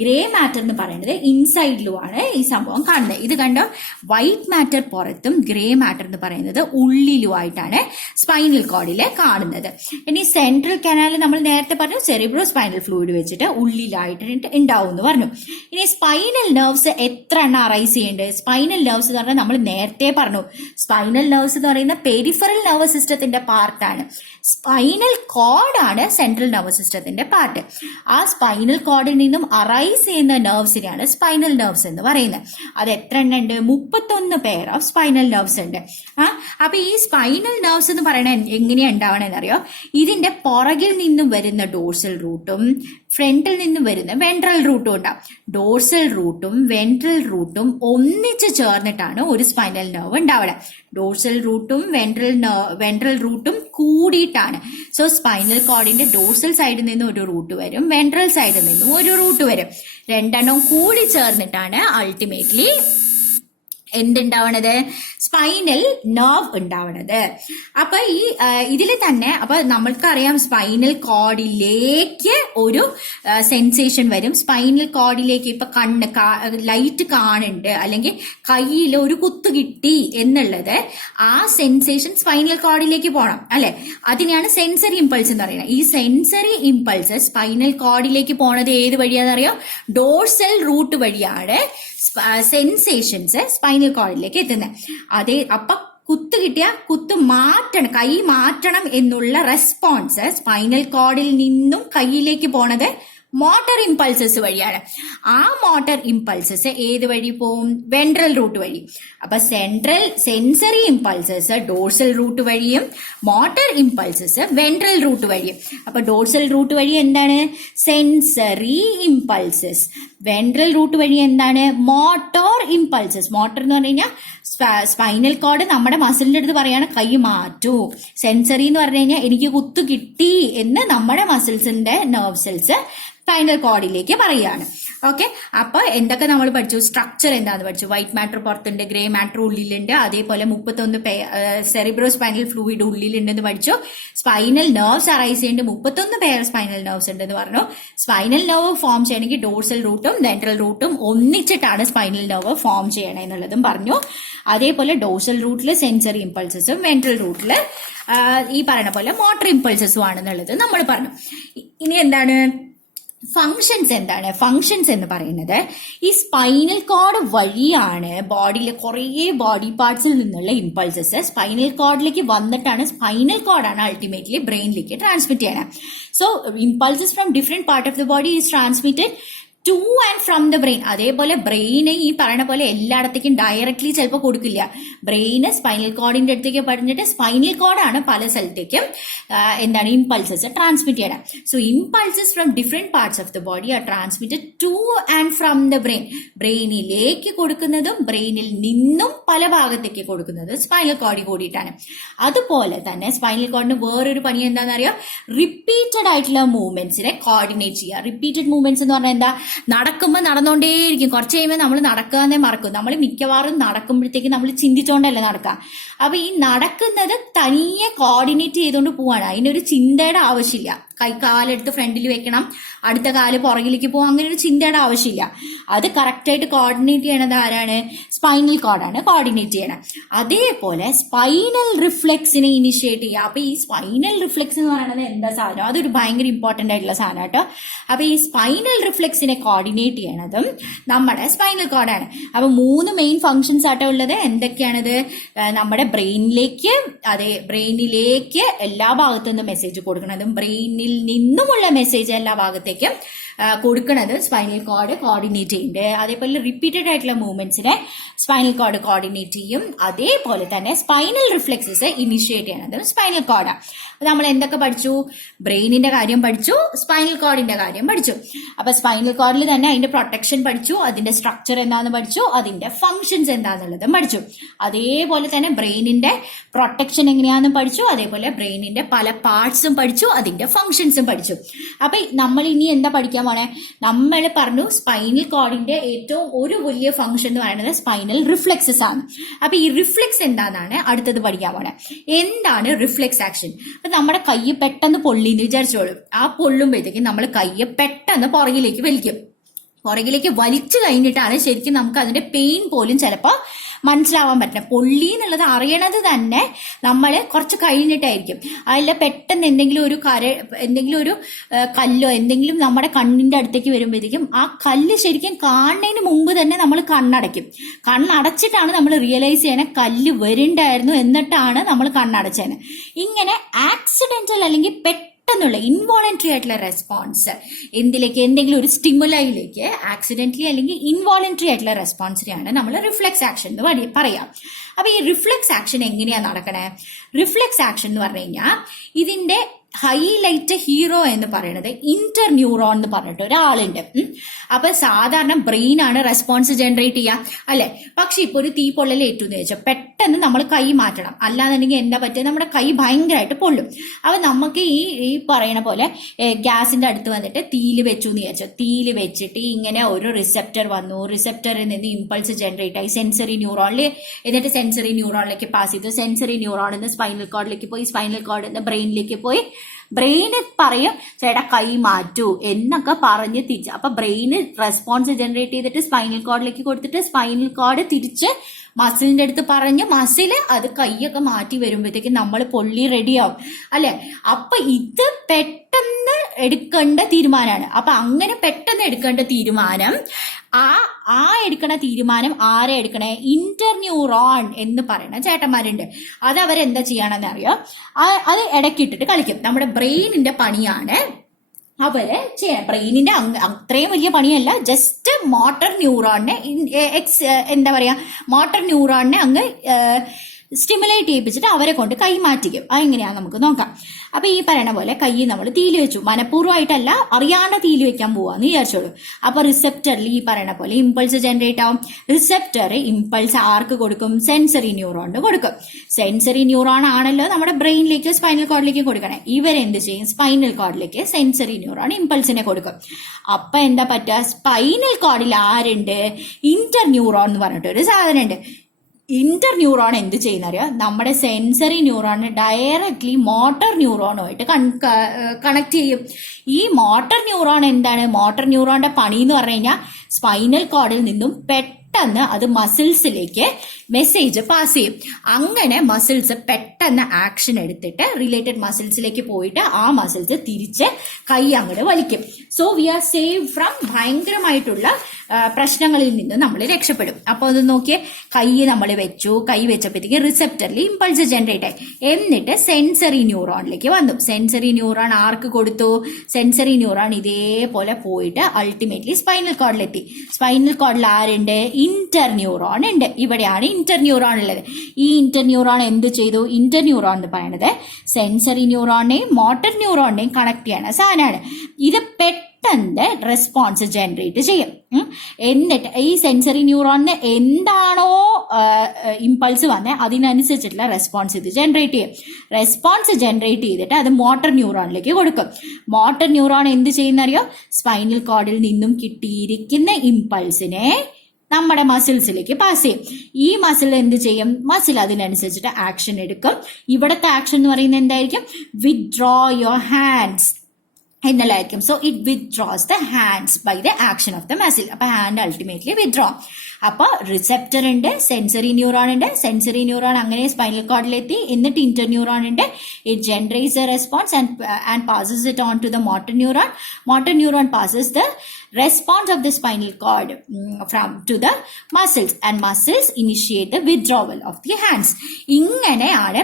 ഗ്രേ മാറ്റർ എന്ന് പറയുന്നത് ഇൻസൈഡിലുമാണ് ഈ സംഭവം കാണുന്നത്. ഇത് കണ്ടോ, വൈറ്റ് മാറ്റർ പുറത്തും ഗ്രേ മാറ്റർ എന്ന് പറയുന്നത് ഉള്ളിലുമായിട്ടാണ് സ്പൈനൽ കോഡില് കാണുന്നത്. ഇനി സെൻട്രൽ കനാൽ നമ്മൾ നേരത്തെ പറഞ്ഞു സെറിബ്രോ സ്പൈനൽ ഫ്ലൂയിഡ് വെച്ചിട്ട് ഉള്ളിലായിട്ട് ഉണ്ടാവും എന്ന് പറഞ്ഞു. ഇനി സ്പൈനൽ നെർവ്സ് എത്ര എണ്ണം അറൈസ് ചെയ്യുന്നുണ്ട്? സ്പൈനൽ നെർവ്സ് എന്ന് പറഞ്ഞാൽ നമ്മൾ നേരത്തെ പറഞ്ഞു, സ്പൈനൽ നെർവ്സ് എന്ന് പറയുന്ന പെരിഫറൽ നെർവസ് സിസ്റ്റത്തിന്റെ പാർട്ടാണ്. സ്പൈനൽ കോഡാണ് സെൻട്രൽ നെർവസ് സിസ്റ്റത്തിന്റെ പാർട്ട്. ആ സ്പൈനൽ കോഡിൽ നിന്നും അറൈസ് ചെയ്യുന്ന നെർവ്സിനെയാണ് സ്പൈനൽ നെർവ്സ് എന്ന് പറയുന്നത്. അത് എത്ര എണ്ണം ഉണ്ട്? 31 പെയർ ഓഫ് സ്പൈനൽ നെർവ്സ് ഉണ്ട്. അപ്പൊ ഈ സ്പൈനൽ നെർവ്സ് എന്ന് പറയുന്നത് എങ്ങനെയാ ഉണ്ടാവണമെന്ന് അറിയോ? ഇതിന്റെ പുറകിൽ നിന്നും വരുന്ന ഡോർസൽ റൂട്ടും ഫ്രണ്ടിൽ നിന്നും വരുന്ന വെൻട്രൽ റൂട്ടും ഉണ്ടാവും. ഡോർസൽ റൂട്ടും വെൻട്രൽ റൂട്ടും ഒന്നിച്ച് ചേർന്നിട്ടാണ് ഒരു സ്പൈനൽ നെർവ് ഉണ്ടാവുക. ഡോർസൽ റൂട്ടും വെൻട്രൽ റൂട്ടും കൂടിയിട്ടാണ്. സോ സ്പൈനൽ കോഡിന്റെ ഡോർസൽ സൈഡിൽ നിന്ന് ഒരു റൂട്ട് വരും, വെൻട്രൽ സൈഡിൽ നിന്നും ഒരു റൂട്ട് വരും. രണ്ടെണ്ണം കൂടി ചേർന്നിട്ടാണ് അൾട്ടിമേറ്റ്ലി എന്തുണ്ടാവണത്? സ്പൈനൽ നെർവ് ഉണ്ടാവണത്. അപ്പൊ ഈ ഇതിൽ തന്നെ അപ്പൊ നമ്മൾക്കറിയാം സ്പൈനൽ കോഡിലേക്ക് ഒരു സെൻസേഷൻ വരും. സ്പൈനൽ കോഡിലേക്ക് ഇപ്പൊ ലൈറ്റ് കാണുന്നുണ്ട് അല്ലെങ്കിൽ കയ്യിൽ ഒരു കുത്തു കിട്ടി എന്നുള്ളത്, ആ സെൻസേഷൻ സ്പൈനൽ കോഡിലേക്ക് പോകണം അല്ലെ. അതിനെയാണ് സെൻസറി ഇമ്പൾസ് എന്ന് പറയുന്നത്. ഈ സെൻസറി ഇമ്പൾസ് സ്പൈനൽ കോഡിലേക്ക് പോണത് ഏത് വഴിയാണെന്നറിയോ? ഡോർസൽ റൂട്ട് വഴിയാണ് സെൻസേഷൻസ് സ്പൈനൽ കോഡിലേക്ക് എത്തുന്നത്. അപ്പൊ കുത്ത് കിട്ടിയ കുത്ത് മാറ്റണം, കൈ മാറ്റണം എന്നുള്ള റെസ്പോൺസ് സ്പൈനൽ കോഡിൽ നിന്നും കൈയിലേക്ക് പോണത് മോട്ടർ ഇമ്പൾസസ് വഴിയാണ്. ആ മോട്ടർ ഇമ്പൾസസ് ഏത് വഴി പോവും? വെൻട്രൽ റൂട്ട് വഴി. അപ്പൊ സെൻസറി ഇമ്പൾസസ് ഡോർസൽ റൂട്ട് വഴിയും മോട്ടർ ഇമ്പൾസസ് വെൻട്രൽ റൂട്ട് വഴിയും. അപ്പൊ ഡോർസൽ റൂട്ട് വഴി എന്താണ്? Sensory impulses. വെൻട്രൽ റൂട്ട് വഴി എന്താണ്? Motor impulses. മോട്ടർ എന്ന് പറഞ്ഞു കഴിഞ്ഞാൽ സ്പൈനൽ കോഡ് നമ്മുടെ മസിലിന്റെ അടുത്ത് പറയാണ് കൈ മാറ്റൂ. സെൻസറി എന്ന് പറഞ്ഞു കഴിഞ്ഞാൽ എനിക്ക് കുത്തു കിട്ടി എന്ന് നമ്മുടെ മസിൽസിന്റെ നെർവ് സെൽസ് സ്പൈനൽ കോഡിലേക്ക് പറയുകയാണ്. ഓക്കെ, അപ്പൊ എന്തൊക്കെ നമ്മൾ പഠിച്ചു? സ്ട്രക്ചർ എന്താന്ന് പഠിച്ചു. വൈറ്റ് മാറ്റർ പുറത്തുണ്ട്, ഗ്രേ മാറ്റർ ഉള്ളിലുണ്ട്, അതേപോലെ 31 സെറിബ്രോ സ്പൈനൽ ഫ്ലൂയിഡ് ഉള്ളിലുണ്ടെന്ന് പഠിച്ചു. സ്പൈനൽ നെർവ്സ് അറൈസ് ചെയ്യുന്നുണ്ട്, 31 പെയർ സ്പൈനൽ നെർവ്സ് ഉണ്ടെന്ന് പറഞ്ഞു. സ്പൈനൽ നെർവ് ഫോം ചെയ്യണമെങ്കിൽ ഡോർസൽ റൂട്ടും വെൻട്രൽ റൂട്ടും ഒന്നിച്ചിട്ടാണ് സ്പൈനൽ നെർവ് ഫോം ചെയ്യണേ എന്നുള്ളതും പറഞ്ഞു. അതേപോലെ ഡോർസൽ റൂട്ടിൽ സെൻസറി ഇമ്പൾസസും വെൻട്രൽ റൂട്ടിൽ ഈ പറയുന്ന പോലെ മോട്ടർ ഇമ്പൾസസും ആണെന്നുള്ളത് നമ്മൾ പറഞ്ഞു. ഇനി എന്താണ് ഫങ്ഷൻസ്? എന്താണ് ഫങ്ഷൻസ് എന്ന് പറയുന്നത്? ഈ സ്പൈനൽ കോഡ് വഴിയാണ് ബോഡിയിലെ കുറേ ബോഡി പാർട്സിൽ നിന്നുള്ള ഇമ്പൾസസ് സ്പൈനൽ കോഡിലേക്ക് വന്നിട്ടാണ് സ്പൈനൽ കോഡാണ് അൾട്ടിമേറ്റ്ലി ബ്രെയിനിലേക്ക് ട്രാൻസ്മിറ്റ് ചെയ്യണം. So impulses from different part of the body is transmitted to and from the brain. അതേപോലെ ബ്രെയിന് ഈ പറയുന്ന പോലെ എല്ലായിടത്തേക്കും ഡയറക്ട്ലി ചിലപ്പോൾ കൊടുക്കില്ല. ബ്രെയിന് സ്പൈനൽ കോഡിന്റെ അടുത്തേക്ക് പറഞ്ഞിട്ട് സ്പൈനൽ കോഡാണ് പല സ്ഥലത്തേക്കും എന്താണ് ഇമ്പൾസസ് ട്രാൻസ്മിറ്റ് ചെയ്യണം. So impulses from different parts of the body are transmitted to and from the brain. ബ്രെയിനിലേക്ക് കൊടുക്കുന്നതും ബ്രെയിനിൽ നിന്നും പല ഭാഗത്തേക്ക് കൊടുക്കുന്നതും സ്പൈനൽ കോഡിൽ കൂടിയിട്ടാണ്. അതുപോലെ തന്നെ സ്പൈനൽ കോഡിന് വേറൊരു പണി എന്താണെന്നറിയാം? റിപ്പീറ്റഡ് ആയിട്ടുള്ള മൂവ്മെന്റ്സിനെ കോർഡിനേറ്റ് ചെയ്യുക. റിപ്പീറ്റഡ് മൂവ്മെന്റ്സ് എന്ന് പറഞ്ഞാൽ എന്താ? നടക്കുമ്പോൾ നടന്നുകൊണ്ടേയിരിക്കും, കുറച്ച് കഴിയുമ്പോൾ നമ്മൾ നടക്കാതെ മറക്കും. നമ്മൾ മിക്കവാറും നടക്കുമ്പോഴത്തേക്ക് നമ്മൾ ചിന്തിച്ചുകൊണ്ടല്ലേ നടക്കുക. അപ്പൊ ഈ നടക്കുന്നത് തനിയെ കോർഡിനേറ്റ് ചെയ്തുകൊണ്ട് പോവാണ്. അതിനൊരു ചിന്തയുടെ ആവശ്യമില്ല. കാലെടുത്ത് ഫ്രണ്ടിൽ വെക്കണം, അടുത്ത കാല് പുറകിലേക്ക് പോകും, അങ്ങനെ ഒരു ചിന്തയുടെ ആവശ്യമില്ല. അത് കറക്റ്റായിട്ട് കോർഡിനേറ്റ് ചെയ്യണത് ആരാണ്? സ്പൈനൽ കോഡാണ് കോർഡിനേറ്റ് ചെയ്യണം. അതേപോലെ സ്പൈനൽ റിഫ്ലെക്സിനെ ഇനിഷ്യേറ്റ് ചെയ്യുക. അപ്പൊ ഈ സ്പൈനൽ റിഫ്ലെക്സ് എന്ന് പറയുന്നത് എന്താ സാധനം? അതൊരു ഭയങ്കര ഇമ്പോർട്ടന്റ് ആയിട്ടുള്ള സാധനം കേട്ടോ. അപ്പൊ ഈ സ്പൈനൽ റിഫ്ലെക്സിനെ കോർഡിനേറ്റ് ചെയ്യണതും നമ്മുടെ സ്പൈനൽ കോഡാണ്. അപ്പൊ 3 മെയിൻ ഫങ്ഷൻസ് ആട്ടോ ഉള്ളത്. എന്തൊക്കെയാണിത്? നമ്മുടെ ബ്രെയിനിലേക്ക് എല്ലാ ഭാഗത്തു നിന്നും മെസ്സേജ് കൊടുക്കണതും ബ്രെയിനിൽ നിന്നുമുള്ള മെസ്സേജ് എല്ലാ ഭാഗത്തേക്കും കൊടുക്കുന്നത് സ്പൈനൽ കോഡ് കോർഡിനേറ്റ് ചെയ്യുന്നുണ്ട്. അതേപോലെ റിപ്പീറ്റഡ് ആയിട്ടുള്ള മൂവ്മെന്റ്സിനെ സ്പൈനൽ കോഡ് കോർഡിനേറ്റ് ചെയ്യും. അതേപോലെ തന്നെ സ്പൈനൽ റിഫ്ലെക്സസ് ഇനിഷ്യേറ്റ് ചെയ്യണതും സ്പൈനൽ കോഡാണ്. നമ്മൾ എന്തൊക്കെ പഠിച്ചു? ബ്രെയിനിന്റെ കാര്യം പഠിച്ചു, സ്പൈനൽ കോഡിന്റെ കാര്യം പഠിച്ചു. അപ്പൊ സ്പൈനൽ കോഡിൽ തന്നെ അതിന്റെ പ്രൊട്ടക്ഷൻ പഠിച്ചു, അതിന്റെ സ്ട്രക്ചർ എന്താണെന്ന് പഠിച്ചു, അതിന്റെ ഫങ്ഷൻസ് എന്താണെന്നുള്ളതും പഠിച്ചു. അതേപോലെ തന്നെ ബ്രെയിനിന്റെ പ്രൊട്ടക്ഷൻ എങ്ങനെയാണെന്നും പഠിച്ചു, അതേപോലെ ബ്രെയിനിന്റെ പല പാർട്സും പഠിച്ചു, അതിന്റെ ഫങ്ഷൻസും പഠിച്ചു. അപ്പൊ നമ്മൾ ഇനി എന്താ പഠിക്കാൻ പോണേ? നമ്മൾ പറഞ്ഞു സ്പൈനൽ കോഡിന്റെ ഏറ്റവും ഒരു വലിയ ഫങ്ഷൻ എന്ന് പറയുന്നത് സ്പൈനൽ റിഫ്ലെക്സസ് ആണ്. അപ്പൊ ഈ റിഫ്ലെക്സ് എന്താണെന്നാണ് അടുത്തത് പഠിക്കാൻ പോണേ. എന്താണ് റിഫ്ലെക്സ് ആക്ഷൻ? അപ്പൊ നമ്മുടെ കൈ പെട്ടെന്ന് പൊള്ളിന്ന് വിചാരിച്ചോളൂ. ആ പൊള്ളുമ്പോഴത്തേക്കും നമ്മൾ കൈ പെട്ടെന്ന് പുറകിലേക്ക് വലിച്ചു കഴിഞ്ഞിട്ടാണ് ശരിക്കും നമുക്ക് അതിന്റെ പെയിൻ പോലും ചിലപ്പോൾ മനസ്സിലാവാൻ പറ്റണം. പൊള്ളി എന്നുള്ളത് അറിയണത് തന്നെ നമ്മൾ കുറച്ച് കഴിഞ്ഞിട്ടായിരിക്കും. അതിൽ പെട്ടെന്ന് എന്തെങ്കിലും ഒരു കല്ലോ എന്തെങ്കിലും നമ്മുടെ കണ്ണിന്റെ അടുത്തേക്ക് വരുമ്പോഴത്തേക്കും ആ കല്ല് ശരിക്കും കാണുന്നതിന് മുമ്പ് തന്നെ നമ്മൾ കണ്ണടച്ചിട്ടാണ് നമ്മൾ റിയലൈസ് ചെയ്യണേ കല്ല് വരുന്നുണ്ടായിരുന്നു, എന്നിട്ടാണ് നമ്മൾ കണ്ണടച്ചേനെ. ഇങ്ങനെ ആക്സിഡന്റൽ അല്ലെങ്കിൽ പെട്ടെന്നുള്ള ഇൻവോളണ്ടറി ആയിട്ടുള്ള റെസ്പോൺസ് എന്തെങ്കിലും ഒരു സ്റ്റിമുലയിലേക്ക് ആക്സിഡന്റലി അല്ലെങ്കിൽ ഇൻവോളണ്ടറി ആയിട്ടുള്ള റെസ്പോൺസിനെയാണ് നമ്മൾ റിഫ്ലെക്സ് ആക്ഷൻ എന്ന് പറയാം. അപ്പൊ ഈ റിഫ്ലെക്സ് ആക്ഷൻ എങ്ങനെയാ നടക്കണേ? റിഫ്ലെക്സ് ആക്ഷൻ എന്ന് പറഞ്ഞു കഴിഞ്ഞാൽ ഇതിന്റെ ഹൈലൈറ്റ് ഹീറോ എന്ന് പറയുന്നത് ഇന്റർ ന്യൂറോൺ എന്ന് പറഞ്ഞിട്ട് ഒരാളുണ്ട്. അപ്പൊ സാധാരണ ബ്രെയിൻ ആണ് റെസ്പോൺസ് ജനറേറ്റ് ചെയ്യുക അല്ലെ. പക്ഷെ ഇപ്പൊ ഒരു തീ പൊള്ളൽ ഏറ്റു എന്ന് വെച്ചാൽ പെട്ടെന്ന് നമ്മൾ കൈ മാറ്റണം, അല്ലാന്നുണ്ടെങ്കിൽ എന്താ പറ്റുക? നമ്മുടെ കൈ ഭയങ്കരമായിട്ട് പൊള്ളും. അപ്പൊ നമുക്ക് ഈ പറയുന്ന പോലെ ഗ്യാസിന്റെ അടുത്ത് വന്നിട്ട് തീയിൽ വെച്ചു എന്ന് വിചാരിച്ചു. തീയിൽ വെച്ചിട്ട് ഇങ്ങനെ ഒരു റിസെപ്റ്റർ വന്നു, റിസെപ്റ്ററിൽ നിന്ന് ഇമ്പൾസ് ജനറേറ്റ് ആയി സെൻസറി ന്യൂറോണിൽ, എന്നിട്ട് സെൻസറി ന്യൂറോണിലേക്ക് പാസ് ചെയ്തു. സെൻസറി ന്യൂറോണിൽ നിന്ന് സ്പൈനൽ കോഡിലേക്ക് പോയി, സ്പൈനൽ കോഡിൽ നിന്ന് ബ്രെയിനിലേക്ക് പോയി. ബ്രെയിന് പറയും ചേട്ടാ കൈ മാറ്റൂ എന്നൊക്കെ പറഞ്ഞ് തിരിച്ച്, അപ്പൊ ബ്രെയിന് റെസ്പോൺസ് ജനറേറ്റ് ചെയ്തിട്ട് സ്പൈനൽ കോഡിലേക്ക് കൊടുത്തിട്ട് സ്പൈനൽ കോഡ് തിരിച്ച് മസിലിന്റെ അടുത്ത് പറഞ്ഞ് മസില് അത് കൈയൊക്കെ മാറ്റി വരുമ്പോഴത്തേക്ക് നമ്മൾ പൊള്ളി റെഡിയാവും അല്ലെ. അപ്പൊ ഇത് പെട്ടെന്ന് എടുക്കേണ്ട തീരുമാനമാണ്. അപ്പൊ അങ്ങനെ പെട്ടെന്ന് എടുക്കേണ്ട തീരുമാനം എടുക്കണ തീരുമാനം ആരെ എടുക്കണേ? ഇന്റർ ന്യൂറോൺ എന്ന് പറയുന്ന ചേട്ടന്മാരുണ്ട്. അത് അവരെന്താ ചെയ്യണമെന്ന് അറിയോ? അത് ഇടയ്ക്കിട്ടിട്ട് കളിക്കും. നമ്മുടെ ബ്രെയിനിന്റെ പണിയാണ് അവര് ചെയ്യാം. ബ്രെയിനിന്റെ അത്രയും വലിയ പണിയല്ല, ജസ്റ്റ് മോട്ടർ ന്യൂറോണിനെ മോട്ടർ ന്യൂറോണിനെ അങ്ങ് സ്റ്റിമുലേറ്റ് ചെയ്യിപ്പിച്ചിട്ട് അവരെ കൊണ്ട് കൈ മാറ്റിക്കും. അതെങ്ങനെയാണെന്ന് നമുക്ക് നോക്കാം. അപ്പൊ ഈ പറയണ പോലെ കൈ നമ്മൾ തീയിൽ വെച്ചു, മനഃപൂർവ്വമായിട്ടല്ല, അറിയാണ്ട് തീയിൽ വെക്കാൻ പോവാന്ന് വിചാരിച്ചോളൂ. അപ്പൊ റിസെപ്റ്ററിൽ ഈ പറയണ പോലെ ഇമ്പൾസ് ജനറേറ്റ് ആവും. റിസെപ്റ്റർ ഇമ്പൾസ് ആർക്ക് കൊടുക്കും? സെൻസറി ന്യൂറോണിന് കൊടുക്കും. സെൻസറി ന്യൂറോൺ ആണല്ലോ നമ്മുടെ ബ്രെയിനിലേക്ക് സ്പൈനൽ കോഡിലേക്ക് കൊടുക്കണേ. ഇവരെന്ത് ചെയ്യും? സ്പൈനൽ കോഡിലേക്ക് സെൻസറി ന്യൂറോൺ ഇമ്പൾസിനെ കൊടുക്കും. അപ്പൊ എന്താ പറ്റുക? സ്പൈനൽ കോഡിൽ ആരുണ്ട്? ഇന്റർ ന്യൂറോൺ എന്ന് പറഞ്ഞിട്ട് ഒരു സാധനം ഉണ്ട്. ഇന്റർ ന്യൂറോൺ എന്ത് ചെയ്യുന്നറിയോ? നമ്മുടെ സെൻസറി ന്യൂറോണിനെ ഡയറക്ട്ലി മോട്ടോർ ന്യൂറോണുമായിട്ട് കണക്ട് ചെയ്യും. ഈ മോട്ടോർ ന്യൂറോൺ എന്താണ്? മോട്ടോർ ന്യൂറോണിന്റെ പണി എന്ന് പറഞ്ഞു കഴിഞ്ഞാൽ സ്പൈനൽ കോഡിൽ നിന്നും പെട്ടെന്ന് അത് മസിൽസിലേക്ക് മെസ്സേജ് പാസ് ചെയ്യും. അങ്ങനെ മസിൽസ് പെട്ടെന്ന് ആക്ഷൻ എടുത്തിട്ട് റിലേറ്റഡ് മസിൽസിലേക്ക് പോയിട്ട് ആ മസിൽസ് തിരിച്ച് കൈ അങ്ങോട്ട് വലിക്കും. So we are save from ഭയങ്കരമായിട്ടുള്ള പ്രശ്നങ്ങളിൽ നിന്ന് നമ്മൾ രക്ഷപ്പെടും. അപ്പൊ അത് നോക്കിയേ, കൈ നമ്മൾ വെച്ചു, കൈ വെച്ചപ്പോഴത്തേക്ക് റിസെപ്റ്ററിൽ ഇമ്പൾസ് ജനറേറ്റ് ആയി, എന്നിട്ട് സെൻസറി ന്യൂറോണിലേക്ക് വന്നു. സെൻസറി ന്യൂറോൺ ആർക്ക് കൊടുത്തു? സെൻസറി ന്യൂറോൺ ഇതേപോലെ പോയിട്ട് അൾട്ടിമേറ്റ്ലി സ്പൈനൽ കോഡിലെത്തി. സ്പൈനൽ കോഡിൽ ആരുണ്ട്? ഇന്റർ ന്യൂറോൺ ഉണ്ട്. ഇവിടെയാണ് ഇന്റർ ന്യൂറോൺ ഉള്ളത്. ഈ ഇന്റർ ന്യൂറോൺ എന്ത് ചെയ്തു? ഇന്റർ ന്യൂറോൺ എന്ന് പറയുന്നത് സെൻസറി ന്യൂറോണിനെയും മോട്ടോർ ന്യൂറോണിനെയും കണക്ട് ചെയ്യണ സാധനമാണ്. ഇത് പെട്ടെന്ന് റെസ്പോൺസ് ജനറേറ്റ് ചെയ്യും. എന്നിട്ട് ഈ സെൻസറി ന്യൂറോണിന് എന്താണോ ഇമ്പൾസ് വന്നത് അതിനനുസരിച്ചിട്ടുള്ള റെസ്പോൺസ് ഇത് ജനറേറ്റ് ചെയ്യും. റെസ്പോൺസ് ജനറേറ്റ് ചെയ്തിട്ട് അത് മോട്ടോർ ന്യൂറോണിലേക്ക് കൊടുക്കും. മോട്ടോർ ന്യൂറോൺ എന്ത് ചെയ്യുന്നറിയോ? സ്പൈനൽ കോഡിൽ നിന്നും കിട്ടിയിരിക്കുന്ന ഇമ്പൾസിനെ നമ്മുടെ മസിൽസിലേക്ക് പാസ് ചെയ്യും. ഈ മസിൽ എന്ത് ചെയ്യും? മസിൽ അതിനനുസരിച്ചിട്ട് ആക്ഷൻ എടുക്കും. ഇവിടുത്തെ ആക്ഷൻ എന്ന് പറയുന്നത് എന്തായിരിക്കും? വിത്ഡ്രോ യുവർ ഹാൻഡ്സ് എന്നുള്ളതായിരിക്കും. So it withdraws the hands by the action of the muscle. അപ്പൊ ഹാൻഡ് അൾട്ടിമേറ്റ്ലി വിത്ഡ്രോ. അപ്പൊ റിസെപ്റ്റർ ഉണ്ട്, സെൻസറി ന്യൂറോൺ ഉണ്ട്. സെൻസറി ന്യൂറോൺ അങ്ങനെ സ്പൈനൽ കോഡിലെത്തി. എന്നിട്ട് ഇന്റർ ന്യൂറോൺ ഉണ്ട്. It generates a response and passes it on to the motor neuron. Motor neuron passes the response of the spinal cord to the muscles, and muscles initiate the withdrawal of the hands. ഇങ്ങനെയാണ്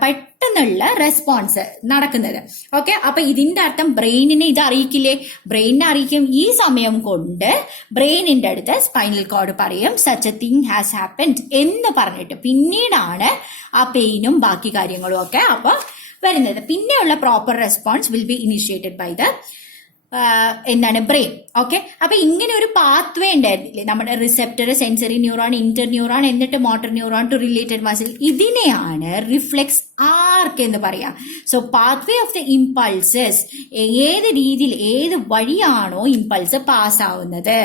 പെട്ടെന്നുള്ള response നടക്കുന്നത്. Okay, അപ്പൊ ഇതിന്റെ അർത്ഥം ബ്രെയിനിനെ ഇത് അറിയിക്കില്ലേ? ബ്രെയിനിനെ അറിയിക്കും. ഈ സമയം കൊണ്ട് ബ്രെയിനിന്റെ അടുത്ത് സ്പൈനൽ കോഡ് പറയും such A thing has happened എന്ന് പറഞ്ഞിട്ട് പിന്നീടാണ് ആ പെയിനും ബാക്കി കാര്യങ്ങളും ഒക്കെ അപ്പൊ വരുന്നത്. പിന്നെയുള്ള proper response will be initiated by the എന്താണ് ബ്രെയിൻ. ഓക്കെ, അപ്പൊ ഇങ്ങനെ ഒരു പാത്വേ ഉണ്ടായിരുന്നില്ലേ? നമ്മുടെ receptor, sensory neuron, inter neuron, എന്നിട്ട് motor neuron to related muscle. ഇതിനെയാണ് റിഫ്ലെക്സ് ആർക്ക് എന്ന് പറയാം. So pathway of the impulses, ഏത് രീതിയിൽ ഏത് വഴിയാണോ ഇമ്പൾസ് പാസ് ആവുന്നത്,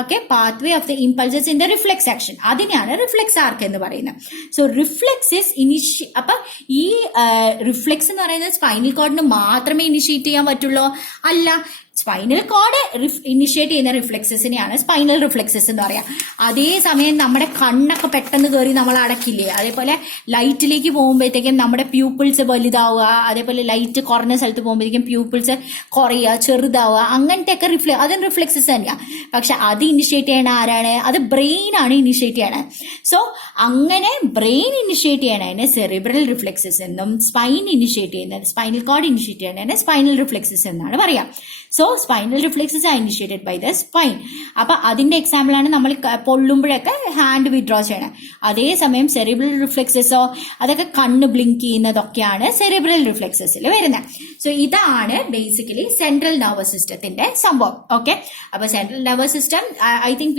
okay, pathway of the impulses in the reflex action, അതിനെയാണ് റിഫ്ലെക്സ് ആർക്ക് എന്ന് പറയുന്നത്. സോ റിഫ്ലെക്സ് ഇസ് അപ്പൊ ഈ റിഫ്ലെക്സ് എന്ന് പറയുന്നത് സ്പൈനൽ കോഡിന് മാത്രമേ ഇനിഷ്യേറ്റ് ചെയ്യാൻ പറ്റുള്ളൂ? അല്ല, സ്പൈനൽ കോഡ് ഇനിഷ്യേറ്റ് ചെയ്യുന്ന റിഫ്ലെക്സസിനെയാണ് സ്പൈനൽ റിഫ്ലെക്സസ് എന്ന് പറയാം. അതേസമയം നമ്മുടെ കണ്ണൊക്കെ പെട്ടെന്ന് കയറി നമ്മൾ അടക്കില്ലേ, അതേപോലെ ലൈറ്റിലേക്ക് പോകുമ്പോഴത്തേക്കും നമ്മുടെ പ്യൂപ്പിൾസ് വലുതാവുക, അതേപോലെ ലൈറ്റ് കുറഞ്ഞ സ്ഥലത്ത് പോകുമ്പോഴത്തേക്കും പ്യൂപ്പിൾസ് കുറയുക, ചെറുതാവുക, അങ്ങനത്തെ ഒക്കെ അതും റിഫ്ലെക്സസ് തന്നെയാണ്. പക്ഷെ അത് ഇനിഷ്യേറ്റ് ചെയ്യണ ആരാണ്? അത് ബ്രെയിൻ ആണ് ഇനിഷ്യേറ്റ് ചെയ്യണത്. സോ അങ്ങനെ ബ്രെയിൻ ഇനിഷ്യേറ്റ് ചെയ്യണതിന് സെറിബ്രൽ റിഫ്ലെക്സസ് എന്നും, സ്പൈനൽ കോഡ് ഇനിഷ്യേറ്റ് ചെയ്യണതിന് സ്പൈനൽ റിഫ്ലെക്സസ് എന്നാണ് പറയാം. So spinal reflexes are initiated by the spine. അപ്പൊ അതിന്റെ എക്സാമ്പിൾ ആണ് നമ്മൾ പൊള്ളുമ്പോഴൊക്കെ ഹാൻഡ് വിഡ്രോ ചെയ്യണം. അതേസമയം സെറിബ്രൽ റിഫ്ലെക്സസോ അതൊക്കെ കണ്ണ് ബ്ലിങ്ക് ചെയ്യുന്നതൊക്കെയാണ് സെറിബ്രൽ റിഫ്ലെക്സസിൽ വരുന്നത്. സോ ഇതാണ് ബേസിക്കലി സെൻട്രൽ നെർവസ് സിസ്റ്റത്തിന്റെ സംഭവം. ഓക്കെ, അപ്പൊ central nervous system, I think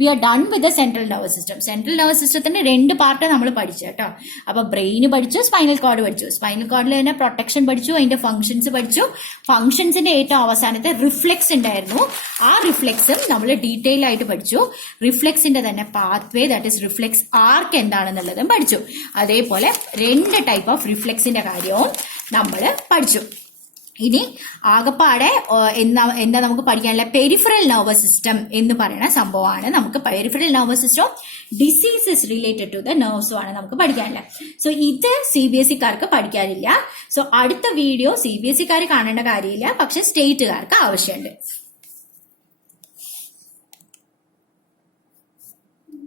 we are done with the central nervous system. Central nervous സിസ്റ്റത്തിന്റെ 2 പാർട്ട് നമ്മൾ പഠിച്ചു കേട്ടോ. അപ്പൊ ബ്രെയിന് പഠിച്ചു, സ്പൈനൽ കോഡ് പഠിച്ചു. സ്പൈനൽ കോഡിൽ തന്നെ പ്രൊട്ടക്ഷൻ പഠിച്ചു, അതിന്റെ ഫംഗ്ഷൻസ് പഠിച്ചു. ഫംഗ്ഷൻസിന്റെ ഏറ്റവും അവസാനത്തെ റിഫ്ലെക്സ് ഉണ്ടായിരുന്നു. ആ റിഫ്ലെക്സും നമ്മൾ ഡീറ്റെയിൽ ആയിട്ട് പഠിച്ചു. റിഫ്ലെക്സിന്റെ തന്നെ പാത്വേ, ദാറ്റ് ഇസ് റിഫ്ലെക്സ് ആർക്ക് എന്താണെന്നുള്ളതും പഠിച്ചു. അതേപോലെ 2 ടൈപ്പ് ഓഫ് റിഫ്ലെക്സിന്റെ കാര്യവും നമ്മൾ പഠിച്ചു. ഇനി ആകപ്പാടെ എന്താ നമുക്ക് പഠിക്കാനുള്ള പെരിഫറൽ നെർവസ് സിസ്റ്റം എന്ന് പറയുന്ന സംഭവമാണ്. നമുക്ക് peripheral nervous system diseases related to the നെർവ്സും ആണ് നമുക്ക് പഠിക്കാനില്ല. സോ ഇത് CBSE-കാർക്ക് പഠിക്കാനില്ല. സോ അടുത്ത വീഡിയോ CBSE-കാർ കാണേണ്ട കാര്യമില്ല, പക്ഷെ സ്റ്റേറ്റുകാർക്ക് ആവശ്യമുണ്ട്.